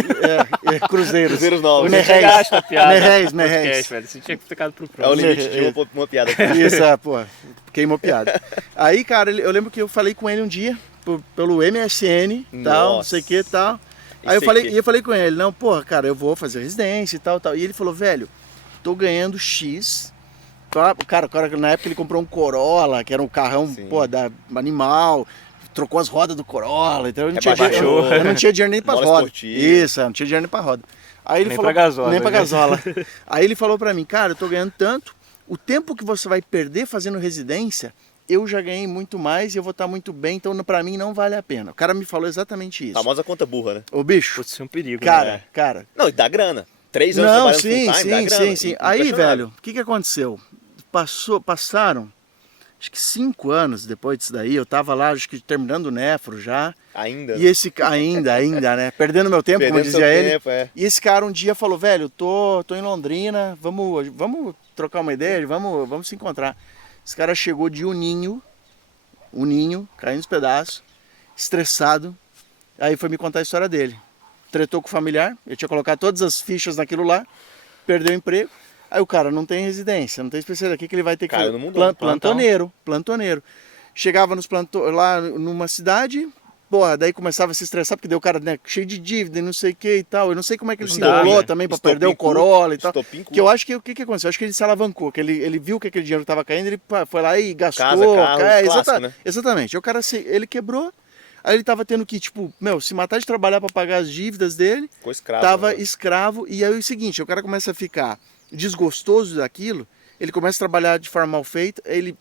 e tal, cruzeiros. Cruzeiros novos. Merréis. Chegaste na piada. Merréis, no merréis. podcast, velho. Você tinha ficado pro É o próximo. limite de uma piada. Isso, pô, queimou piada. Aí, cara, eu lembro que eu falei com ele um dia, pelo MSN, tal, não sei o que e tal. Aí eu falei com ele, não, porra, cara, eu vou fazer residência e tal, tal. E ele falou, velho, tô ganhando X. Cara, na época ele comprou um Corolla, que era um carrão, Sim. pô, da animal. Trocou as rodas do Corolla, então eu não, tinha, Rebaixou. eu não tinha dinheiro nem pra Bola roda. esportiva. Isso, eu não tinha dinheiro nem pra roda. Aí ele Nem falou, pra gasola, nem pra né? gasola. Aí ele falou pra mim, cara, eu tô ganhando tanto, o tempo que você vai perder fazendo residência, eu já ganhei muito mais e eu vou estar muito bem, então pra mim não vale a pena. O cara me falou exatamente isso. Famosa conta burra, né? Ô bicho, Putz, isso é um perigo, cara, né? cara. Não, e dá grana. 3 anos Não, trabalhando sim, full time, dá sim, grana. sim. Aí, Impressionável. velho, o que aconteceu? Passaram, acho que 5 anos depois disso daí, eu tava lá, acho que terminando o nefro já. Ainda. E esse ainda, né? Perdendo meu tempo, como Perdendo dizia seu ele. tempo, é. E esse cara um dia falou, velho, tô em Londrina, vamos trocar uma ideia, vamos se encontrar. Esse cara chegou de Uninho, caindo nos pedaços, estressado. Aí foi me contar a história dele. Tretou com o familiar, eu tinha colocado todas as fichas naquilo lá, perdeu o emprego. Aí o cara não tem residência, não tem especialidade, o que ele vai ter que Caiu fazer? no mundão, Plantoneiro. Chegava lá numa cidade, porra, daí começava a se estressar, porque daí o cara, né, cheio de dívida e não sei o que e tal. Eu não sei como é que ele se Não dá, enrolou né? também pra Estopim perder o curto, Corolla e tal. estopim curto. Que eu acho que o que aconteceu? Eu acho que ele se alavancou, que ele viu que aquele dinheiro estava caindo, ele foi lá e gastou. Carro, clássico, né? Exatamente. O cara, ele quebrou, aí ele tava tendo que, tipo, se matar de trabalhar para pagar as dívidas dele, Ficou escravo. tava né? escravo, e aí é o seguinte, o cara começa a ficar desgostoso daquilo, ele começa a trabalhar de forma mal feita, ele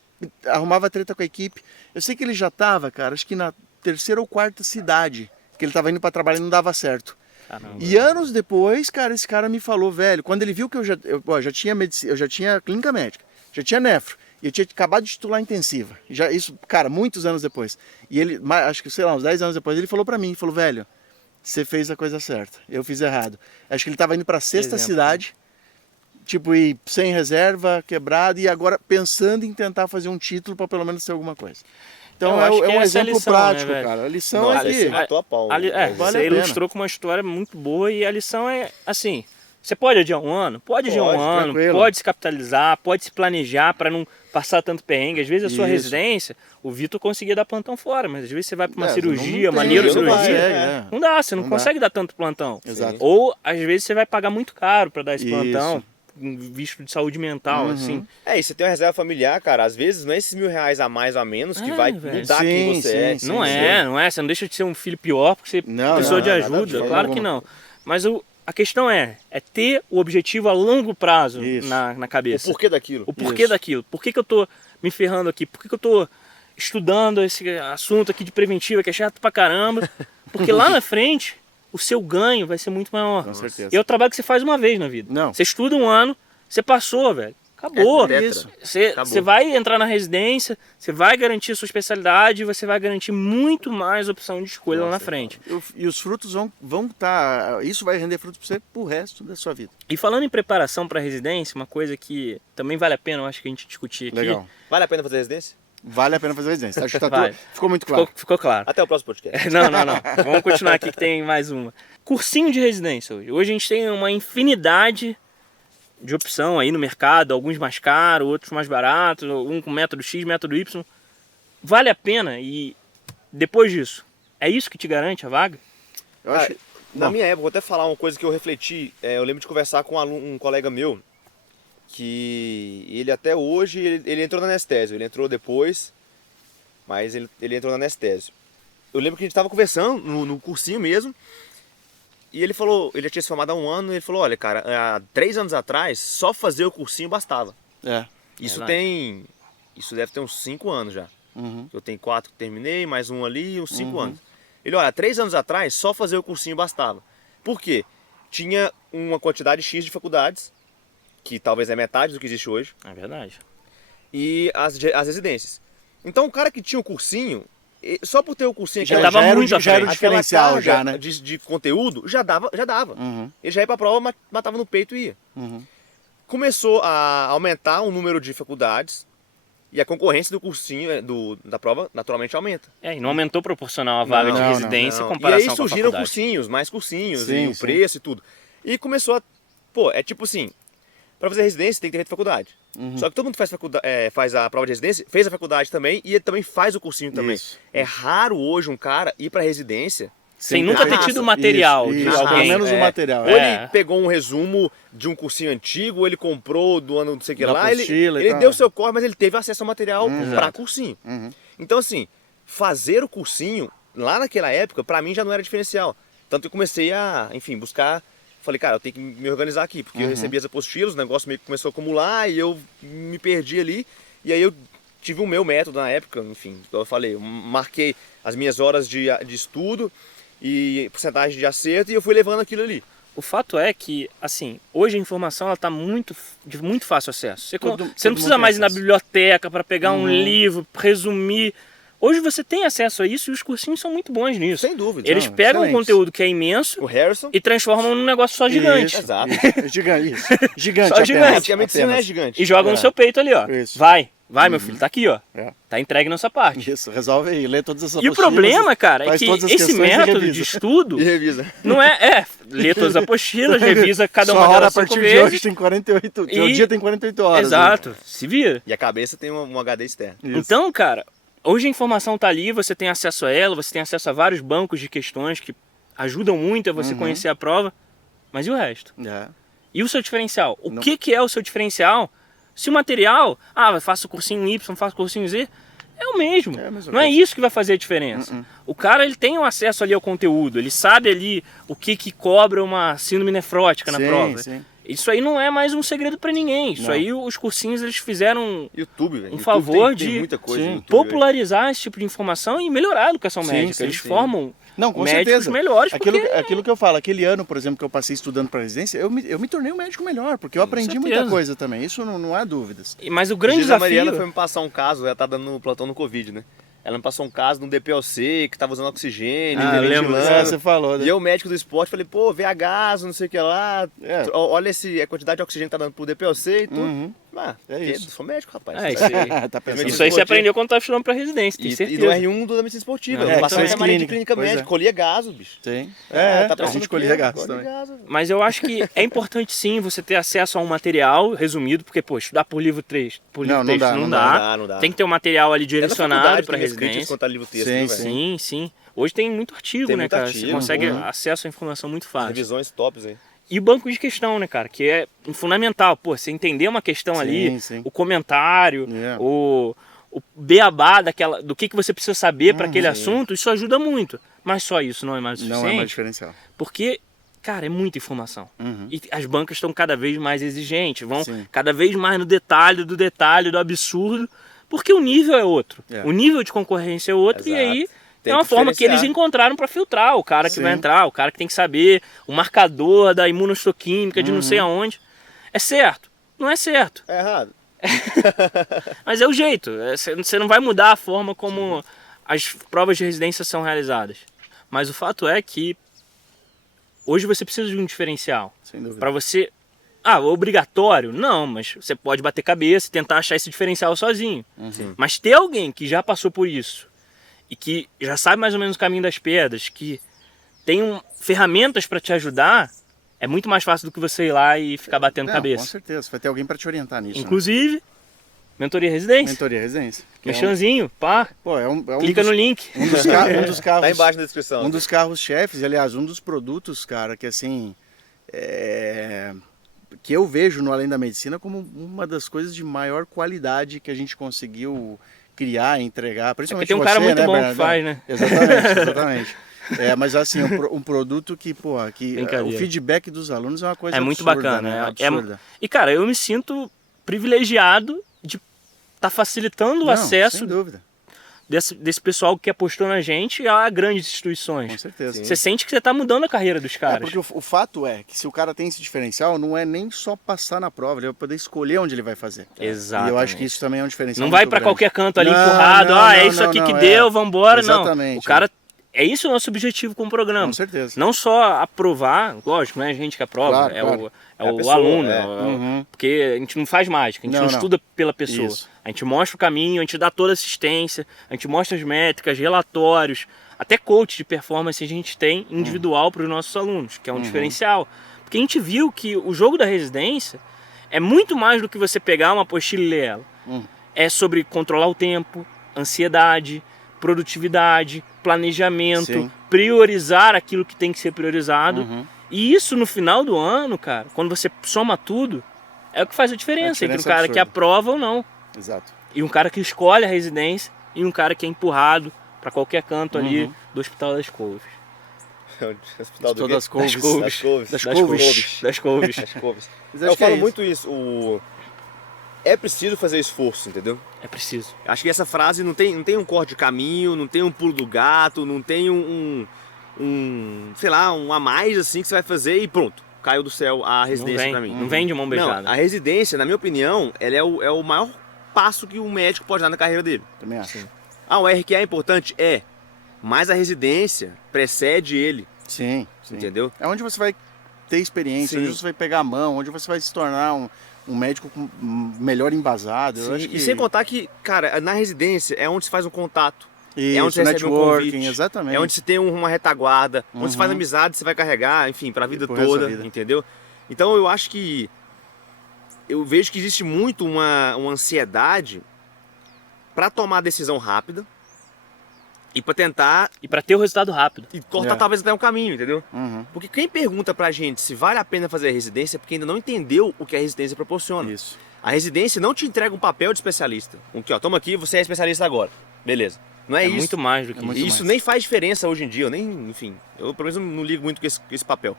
arrumava treta com a equipe. Eu sei que ele já tava, cara, acho que na 3ª ou 4ª cidade que ele tava indo para trabalhar e não dava certo. Caramba. E anos depois, cara, esse cara me falou, velho, quando ele viu que eu já tinha medicina, eu já tinha clínica médica, já tinha nefro, e eu tinha acabado de titular intensiva. Isso, cara, muitos anos depois. E ele, acho que, sei lá, uns 10 anos depois, ele falou pra mim, falou, velho, você fez a coisa certa, eu fiz errado. Acho que ele tava indo pra 6ª Exemplo. cidade, tipo, e sem reserva, quebrado, e agora pensando em tentar fazer um título para pelo menos ter alguma coisa. Então Eu acho que é um essa é a exemplo lição, né, prático, velho? cara. A lição Nossa, é você que... matou a pau. Vale Vale você a pena. ilustrou com uma história muito boa e a lição é assim, você pode adiar um ano? Pode adiar um Pode, ano, tranquilo. pode se capitalizar, pode se planejar para não passar tanto perrengue. Às vezes a sua Isso. residência, o Vitor conseguia dar plantão fora, mas às vezes você vai para uma É, cirurgia, não uma tem, neurocirurgia, não consegue, né? não dá, você não Não consegue dar tanto plantão. Exato. Ou às vezes você vai pagar muito caro para dar esse Isso. plantão, um visto de saúde mental, Uhum. assim. É, e você tem uma reserva familiar, cara, às vezes não é esses R$1.000 a mais ou a menos que É, vai velho. mudar Sim, quem você é. sim, Não é, você não deixa de ser um filho pior porque você Não, precisou não, de nada ajuda, de forma claro que alguma. não. Mas a questão é ter o objetivo a longo prazo Isso. na O cabeça. porquê daquilo. O porquê Isso. daquilo. Por que eu tô me ferrando aqui? Por que eu tô estudando esse assunto aqui de preventiva que é chato pra caramba? Porque lá na frente, o seu ganho vai ser muito maior. Com certeza. E é o trabalho que você faz uma vez na vida. Não. Você estuda um ano, você passou, velho. Acabou. É tetra. Isso. Acabou. Você vai entrar na residência, você vai garantir a sua especialidade e você vai garantir muito mais opção de escolha lá na frente. E os frutos vão estar... Isso vai render frutos para você pro resto da sua vida. E falando em preparação para residência, uma coisa que também vale a pena, eu acho que a gente discutir aqui. Legal. Vale a pena fazer residência? Vale a pena fazer residência. Acho que tá Vale. ficou muito claro. Ficou claro. Até o próximo podcast. Não. Vamos continuar aqui que tem mais uma. Cursinho de residência hoje. Hoje a gente tem uma infinidade de opção aí no mercado, alguns mais caros, outros mais baratos, um com método X, método Y. Vale a pena e depois disso, é isso que te garante a vaga? Eu acho... Na minha época, vou até falar uma coisa que eu refleti. Eu lembro de conversar com um colega meu, que ele até hoje, ele entrou na anestésio. Ele entrou depois, mas ele entrou na anestésio. Eu lembro que a gente estava conversando no cursinho mesmo, e ele falou, ele já tinha se formado há 1 ano, e ele falou, olha cara, há 3 anos atrás, só fazer o cursinho bastava. Isso deve ter uns 5 anos já. Eu tenho 4 que terminei, mais um ali e uns 5 anos. Ele, olha, 3 anos atrás, só fazer o cursinho bastava. Por quê? Tinha uma quantidade X de faculdades, que talvez é metade do que existe hoje. É verdade. E as residências. Então o cara que tinha o cursinho, só por ter o cursinho... Já era o diferencial, já, né? De conteúdo, já dava. Ele já ia pra prova, matava no peito e ia. Começou a aumentar o número de faculdades, e a concorrência do cursinho, da prova, naturalmente aumenta. E não aumentou proporcional a vaga de residência em comparação com a E aí surgiram faculdade. mais cursinhos, e o preço e tudo. E começou a... Pô, é tipo assim, para fazer residência tem que ter de faculdade. Só que todo mundo faz a prova de residência, fez a faculdade também, e ele também faz o cursinho também. Isso. É raro hoje um cara ir para residência sem nunca ter tido material de alguém. Pelo menos o material. Ou ele pegou um resumo de um cursinho antigo, ou ele comprou do ano não sei o que lá, ele deu seu corre, mas ele teve acesso ao material para cursinho. Então assim, fazer o cursinho, lá naquela época, para mim já não era diferencial. Tanto que eu comecei a, enfim, buscar, falei, cara, eu tenho que me organizar aqui, porque eu recebi as apostilas, o negócio meio que começou a acumular, e eu me perdi ali, e aí eu tive o meu método na época, enfim, como eu falei, eu marquei as minhas horas de estudo, e porcentagem de acerto, e eu fui levando aquilo ali. O fato é que, assim, hoje a informação está de muito fácil acesso. Você não precisa mais ir na biblioteca para pegar um livro, resumir. Hoje você tem acesso a isso e os cursinhos são muito bons nisso. Sem dúvida. Eles pegam um conteúdo que é imenso e transformam num negócio só gigante. Isso, Exato. Gigante, isso. Gigante. Só gigante. Porque a medicina é gigante. E jogam no seu peito ali, ó. Isso. Vai, meu filho, tá aqui, ó. Tá entregue nessa parte. Isso, resolve aí, lê todas as E o problema, cara, é que esse método de estudo E revisa. não lê todas as apostilas, revisa cada uma delas 5 de vezes. hoje tem 48, o dia tem 48 horas. Exato, se vira. E a cabeça tem um HD externo. Isso. Então, cara, hoje a informação tá ali, você tem acesso a ela, você tem acesso a vários bancos de questões que ajudam muito a você conhecer a prova, mas e o resto? E o seu diferencial? O que é o seu diferencial? Se o material, faço cursinho Y, faço cursinho Z, é o mesmo. Não é isso que vai fazer a diferença. O cara, ele tem um acesso ali ao conteúdo, ele sabe ali o que cobra uma síndrome nefrótica na prova. Sim. Isso aí não é mais um segredo para ninguém. Isso aí os cursinhos, eles fizeram YouTube, velho. um favor tem muita coisa no YouTube, popularizar esse tipo de informação e melhorar a educação médica. sim, Eles sim. formam Não, com médicos certeza. melhores. Aquilo que eu falo, aquele ano, por exemplo, que eu passei estudando para residência, eu me tornei um médico melhor, porque eu aprendi muita coisa também. Isso não há dúvidas. Mas o grande A Mariana desafio... foi me passar um caso, ela tá dando no plantão no Covid, né? Ela me passou um caso no DPLC, que tava usando oxigênio, lembro. Você falou, né? E eu, médico do esporte, falei, pô, VH, não sei o que lá, olha a quantidade de oxigênio que tá dando pro DPLC e tudo. isso. Eu sou médico, rapaz. Isso aí. Tá pensando. Isso aí você aprendeu quando estava estudando para residência, tem E certeza. do R1 da medicina esportiva. Eu passei então na marinha de clínica médica, colhia gaso, bicho. Sim. Tá a gente colhia gatos também. Mas eu acho que é importante sim você ter acesso a um material resumido, porque, pô, estudar por livro 3, não dá. Tem que ter um material ali direcionado para residência. Sim. Hoje tem muito artigo, né, cara? Você consegue acesso à informação muito fácil. Revisões tops aí. E o banco de questão, né, cara? Que é fundamental. Pô, você entender uma questão ali, o comentário, o beabá do que você precisa saber para aquele assunto, isso ajuda muito. Mas só isso não é mais o suficiente. Não é mais diferencial. Porque, cara, é muita informação. E as bancas estão cada vez mais exigentes, vão cada vez mais no detalhe, do absurdo, porque o nível é outro. O nível de concorrência é outro. Exato. E aí é uma forma que eles encontraram para filtrar o cara que vai entrar, o cara que tem que saber o marcador da imunohistoquímica de não sei aonde. É certo? Não é certo. É errado. Mas é o jeito. Você não vai mudar a forma como as provas de residência são realizadas. Mas o fato é que hoje você precisa de um diferencial. Sem dúvida. Para você... obrigatório? Não, mas você pode bater cabeça e tentar achar esse diferencial sozinho. Mas ter alguém que já passou por isso e que já sabe mais ou menos o caminho das pedras, que tem ferramentas para te ajudar, é muito mais fácil do que você ir lá e ficar batendo cabeça. Com certeza, vai ter alguém para te orientar nisso. Inclusive, Mentoria Residência. Mentoria Residência. Mexanzinho, pá. Pô, Clica no link. Um dos carros. Tá embaixo na descrição. Um dos carros-chefes, aliás, um dos produtos, cara, que assim. Que eu vejo no Além da Medicina como uma das coisas de maior qualidade que a gente conseguiu criar e entregar. Principalmente tem um cara muito bom Bernardo? que faz, né? Exatamente. Mas assim, um produto que, o feedback dos alunos é uma coisa muito absurda, bacana, né? Absurda. E cara, eu me sinto privilegiado de estar facilitando o acesso sem dúvida. desse pessoal que apostou na gente a grandes instituições. Com certeza. Você sente que você está mudando a carreira dos caras. Porque o fato é que se o cara tem esse diferencial, não é nem só passar na prova, ele vai poder escolher onde ele vai fazer. Exato. E eu acho que isso também é um diferencial. Não vai para qualquer canto ali empurrado, é isso aqui que deu, vambora. Exatamente. Não, o cara... É isso o nosso objetivo com o programa. Com certeza. Não só aprovar, lógico, não é a gente que aprova, claro. É o pessoa, aluno. Porque a gente não faz mágica, a gente não estuda pela pessoa. Isso. A gente mostra o caminho, a gente dá toda a assistência, a gente mostra as métricas, relatórios, até coach de performance a gente tem individual para os nossos alunos, que é um diferencial. Porque a gente viu que o jogo da residência é muito mais do que você pegar uma apostila e ler ela. É sobre controlar o tempo, ansiedade, produtividade, planejamento, priorizar aquilo que tem que ser priorizado. E isso no final do ano, cara, quando você soma tudo, é o que faz a diferença entre um cara absurda. que aprova ou não. Exato. E um cara que escolhe a residência e um cara que é empurrado para qualquer canto ali do Hospital das Couves. Hospital do Das Couves. Das Couves. Eu falo muito isso. É preciso fazer esforço, entendeu? É preciso. Acho que essa frase não tem um corte de caminho, não tem um pulo do gato, não tem sei lá, um a mais assim que você vai fazer e pronto, caiu do céu a residência pra mim. Não vem de mão beijada. Não, a residência, na minha opinião, ela é o maior passo que o médico pode dar na carreira dele. Também acho. O RQA é importante? É. Mas a residência precede ele. Sim. Entendeu? É onde você vai ter experiência, onde você vai pegar a mão, onde você vai se tornar um médico melhor embasado. Eu acho que... E sem contar que, cara, na residência é onde se faz um contato. Isso, é onde você recebe um convite, exatamente. É onde se tem uma retaguarda, onde se faz amizade, você vai carregar, enfim, pra vida toda, entendeu? Então eu acho que... Eu vejo que existe muito uma ansiedade pra tomar decisão rápida e pra tentar... E pra ter o resultado rápido. E cortar talvez até um caminho, entendeu? Porque quem pergunta pra gente se vale a pena fazer a residência é porque ainda não entendeu o que a residência proporciona. Isso. A residência não te entrega um papel de especialista. Toma aqui, você é especialista agora. Beleza. Não é isso. Muito mais do que isso. Isso nem faz diferença hoje em dia. Eu pelo menos não ligo muito com esse papel.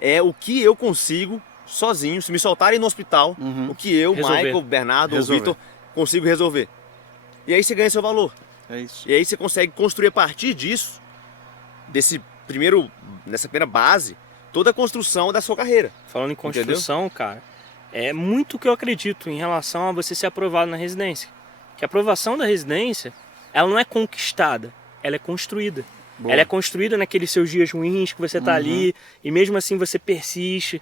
É o que eu consigo sozinho, se me soltarem no hospital, o que eu, Michael, Bernardo ou Vitor, consigo resolver. E aí você ganha seu valor. É isso. E aí você consegue construir a partir disso, dessa primeira base, toda a construção da sua carreira. Falando em construção, cara, é muito o que eu acredito em relação a você ser aprovado na residência. Que a aprovação da residência, ela não é conquistada, ela é construída. Boa. Ela é construída naqueles seus dias ruins que você tá ali e mesmo assim você persiste,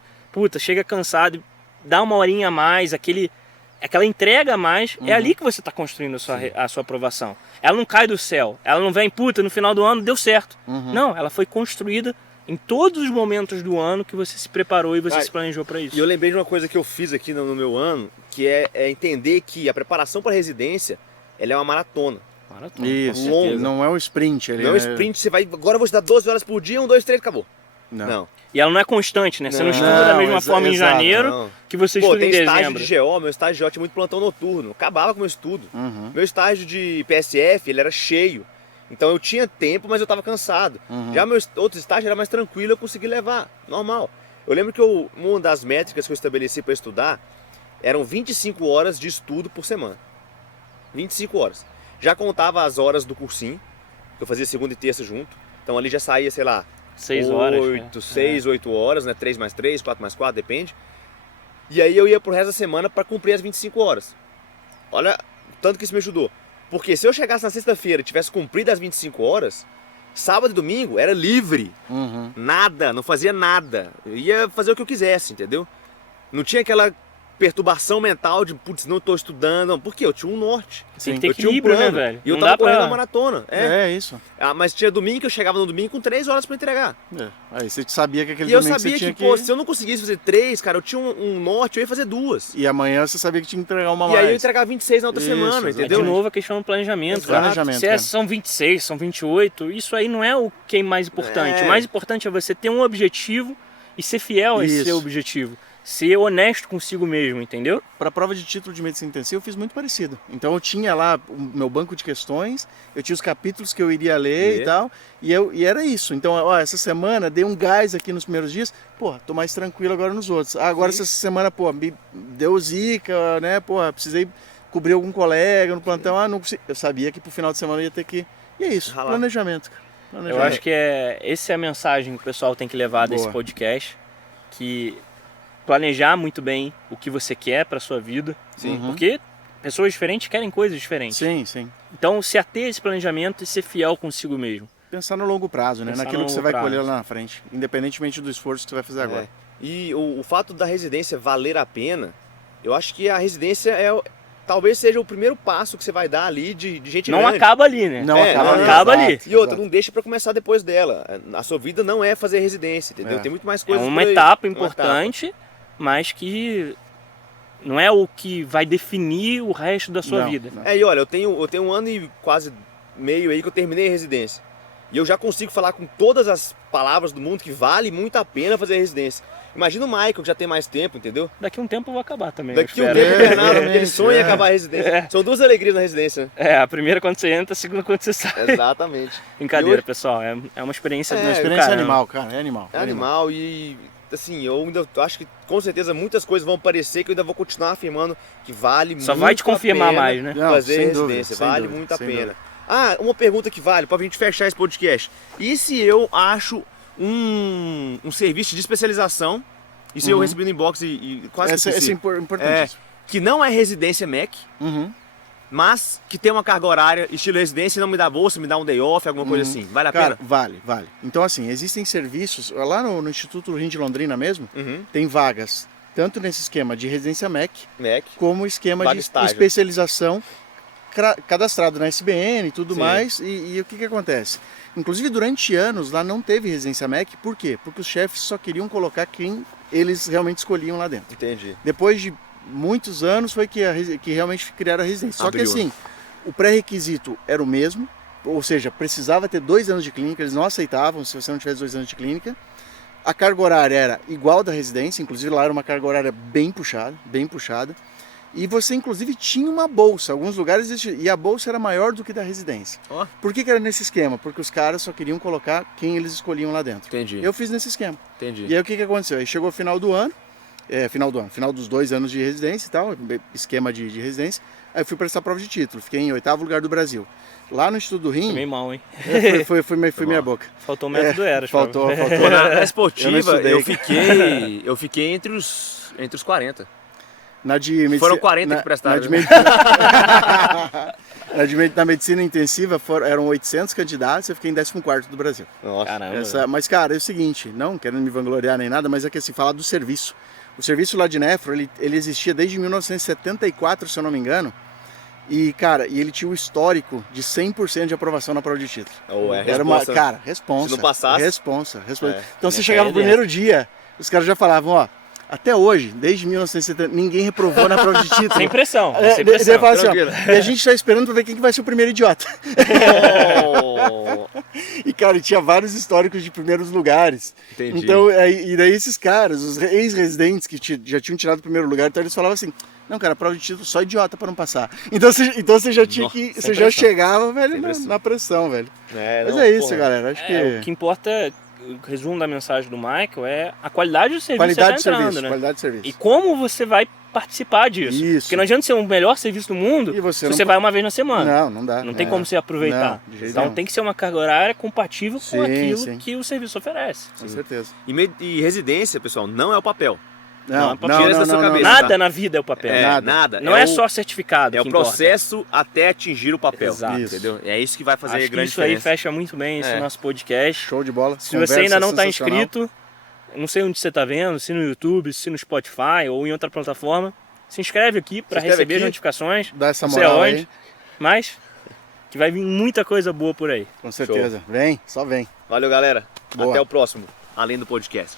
chega cansado, dá uma horinha a mais, aquela entrega a mais, é ali que você está construindo a sua aprovação. Ela não cai do céu, ela não vem, no final do ano deu certo. Não, ela foi construída em todos os momentos do ano que você se preparou e você se planejou para isso. E eu lembrei de uma coisa que eu fiz aqui no meu ano, que é entender que a preparação para a residência, ela é uma maratona. Isso, não é um sprint. Não é um sprint, você vai, agora eu vou estudar 12 horas por dia, 1, 2, 3, acabou. Não. E ela não é constante, né? Você não estuda da mesma forma em janeiro que você estuda em dezembro. Tem estágio de GO, meu estágio de GO tinha muito plantão noturno. Acabava com o meu estudo. Meu estágio de PSF, ele era cheio. Então eu tinha tempo, mas eu estava cansado. Já meu outro estágio era mais tranquilo, eu consegui levar, normal. Eu lembro que uma das métricas que eu estabeleci para estudar eram 25 horas de estudo por semana. 25 horas. Já contava as horas do cursinho, que eu fazia segunda e terça junto. Então ali já saía, sei lá, 6 horas. 8 horas, né? 3 mais 3, 4 mais 4, depende. E aí eu ia pro resto da semana para cumprir as 25 horas. Olha, tanto que isso me ajudou. Porque se eu chegasse na sexta-feira e tivesse cumprido as 25 horas, sábado e domingo era livre. Nada, não fazia nada. Eu ia fazer o que eu quisesse, entendeu? Não tinha aquela perturbação mental de, putz, não tô estudando. Por quê? Eu tinha um norte. Tem que ter Eu tinha um equilíbrio, né, plano. velho? E eu Não tava dá correndo pra... a maratona. É isso. Mas tinha domingo que eu chegava no domingo com 3 horas pra entregar. Aí você sabia que aquele E eu domingo sabia você tinha que, pô, se eu não conseguisse fazer 3, cara, eu tinha um norte, eu ia fazer 2. E amanhã você sabia que tinha que entregar uma E mais. aí eu ia entregar 26 na outra Isso, semana, exatamente. É entendeu? de novo a questão do planejamento. Exato. Planejamento, Se cara. são 26, são 28, isso aí não é o que é mais importante. É. O mais importante é você ter um objetivo e ser fiel a esse Isso. seu objetivo. Ser honesto consigo mesmo, entendeu? Para a prova de título de medicina intensiva eu fiz muito parecido. Então eu tinha lá o meu banco de questões, eu tinha os capítulos que eu iria ler e tal, e era isso. Então, ó, essa semana dei um gás aqui nos primeiros dias, pô, tô mais tranquilo agora nos outros. Ah, agora essa semana, pô, me deu zica, né, pô, precisei cobrir algum colega no plantão, não consegui. Eu sabia que pro final de semana eu ia ter que... E é isso, Ralar. planejamento, cara. Eu Planejamento. acho que essa é a mensagem que o pessoal tem que levar desse Boa. podcast, que planejar muito bem o que você quer para sua vida, Sim. Uhum. porque pessoas diferentes querem coisas diferentes. Sim, sim. Então, se ater a esse planejamento e ser fiel consigo mesmo. Pensar no longo prazo, né? Pensar Naquilo no que você longo vai prazo. colher lá na frente, independentemente do esforço que você vai fazer agora. E o fato da residência valer a pena, eu acho que a residência talvez seja o primeiro passo que você vai dar ali de gente Não grande. acaba ali, né? Não É, acaba não ali. acaba exato, ali. E outra, exato. não deixa pra começar depois dela. A sua vida não é fazer residência, entendeu? É. Tem muito mais É coisas uma por aí. etapa Uma importante, mas que não é o que vai definir o resto da sua Não, vida. não. E olha, eu tenho 1 ano e quase meio aí que eu terminei a residência. E eu já consigo falar com todas as palavras do mundo que vale muito a pena fazer a residência. Imagina o Michael, que já tem mais tempo, entendeu? Daqui a um tempo eu vou acabar também. Daqui eu um espero. tempo o Bernardo, exatamente, ele sonha em é. acabar a residência. É. São 2 alegrias na residência. É, a primeira quando você entra, a segunda quando você sai. Exatamente. Brincadeira, E hoje- pessoal. É uma experiência É, do Uma experiência caramba. animal, cara, é animal. É animal e, assim, eu ainda acho que com certeza muitas coisas vão aparecer que eu ainda vou continuar afirmando que vale muito Só vai te confirmar a pena mais, né? Não, fazer sem residência. dúvida, sem Vale dúvida, muito a sem pena. dúvida. Ah, uma pergunta que vale, pra gente fechar esse podcast. E se eu acho um serviço de especialização, isso eu recebi no inbox e quase Essa é esqueci, importantíssimo. que não é residência MEC, Uhum. mas que tem uma carga horária estilo residência e não me dá bolsa, me dá um day off, alguma coisa assim. Vale a Cara, pena? vale. Então, assim, existem serviços, lá no Instituto Rim de Londrina mesmo, Uhum. tem vagas, tanto nesse esquema de residência MEC, MEC. como esquema Vaga de estágio. especialização cadastrado na SBN e tudo Sim. mais. E o que acontece? Inclusive, durante anos, lá não teve residência MEC. Por quê? Porque os chefes só queriam colocar quem eles realmente escolhiam lá dentro. Entendi. Depois de muitos anos foi que realmente criaram a residência. Só Abriu. que assim, o pré-requisito era o mesmo, ou seja, precisava ter 2 anos de clínica, eles não aceitavam se você não tivesse 2 anos de clínica. A carga horária era igual da residência, inclusive lá era uma carga horária bem puxada. E você inclusive tinha uma bolsa, alguns lugares existia, e a bolsa era maior do que da residência. Ó. Por que era nesse esquema? Porque os caras só queriam colocar quem eles escolhiam lá dentro. Entendi. Eu fiz nesse esquema. Entendi. E aí o que aconteceu? Aí chegou o final do ano, final dos 2 anos de residência e tal, esquema de residência. Aí eu fui prestar prova de título, fiquei em 8º lugar do Brasil. Lá no Instituto do Foi Rim, meio mal, hein? foi meia boca. Faltou o método Eras. Faltou. Na esportiva, Eu não estudei. eu fiquei entre os 40. Na de medicina, Foram 40 que prestaram, Na de, né? na medicina intensiva eram 800 candidatos, eu fiquei em 14º do Brasil. Nossa. Caramba. Mas, cara, é o seguinte, não querendo me vangloriar nem nada, mas é que assim, falar do serviço. O serviço lá de nefro, ele existia desde 1974, se eu não me engano. E, cara, ele tinha o histórico de 100% de aprovação na prova de título. Ou é Era uma, resposta. cara, responsa. Se não passasse? Responsa. É. Então você Essa chegava aí no é primeiro dia, os caras já falavam, ó, até hoje, desde 1970, ninguém reprovou na prova de título. Sem pressão. É, sem daí pressão. fala assim, ó, tranquilo. e a gente tá esperando pra ver quem que vai ser o primeiro idiota. Oh, E, cara, tinha vários históricos de primeiros lugares. entendi. Então, e daí esses caras, os ex-residentes que já tinham tirado o primeiro lugar, então eles falavam assim, não, cara, prova de título só idiota pra não passar. Então você já tinha Nossa, que. sem Você já pressão. chegava, velho, Sem pressão. na pressão, velho. Mas não, é isso, porra. galera. Acho que. O que importa, o resumo da mensagem do Michael é a qualidade do serviço Qualidade que de você tá serviço, entrando, né? qualidade de serviço. E como você vai participar disso. Isso. Porque não adianta ser o melhor serviço do mundo E você se não você vai uma vez na semana. Não dá. Não tem como você aproveitar. Não, de jeito Então nenhum. tem que ser uma carga horária compatível com Sim, aquilo sim. que o serviço oferece. Com certeza. E residência, pessoal, não é o papel. Não, tira isso da sua cabeça. Nada tá? na vida é o papel. É, Nada. nada. Não é o- só certificado É o que importa. processo até atingir o papel. Exato. Isso. Entendeu? É isso que vai fazer Acho a que grande isso aí diferença. fecha muito bem esse É. nosso podcast. Show de bola. Se você ainda não está inscrito, não sei onde você está vendo, se no YouTube, se no Spotify ou em outra plataforma, Se inscreve aqui para Se inscreve receber aqui, as notificações. Dá essa não sei moral aonde, aí. mas que vai vir muita coisa boa por aí. Com certeza. Vem, só vem. Valeu, galera. Boa. Até o próximo, além do podcast.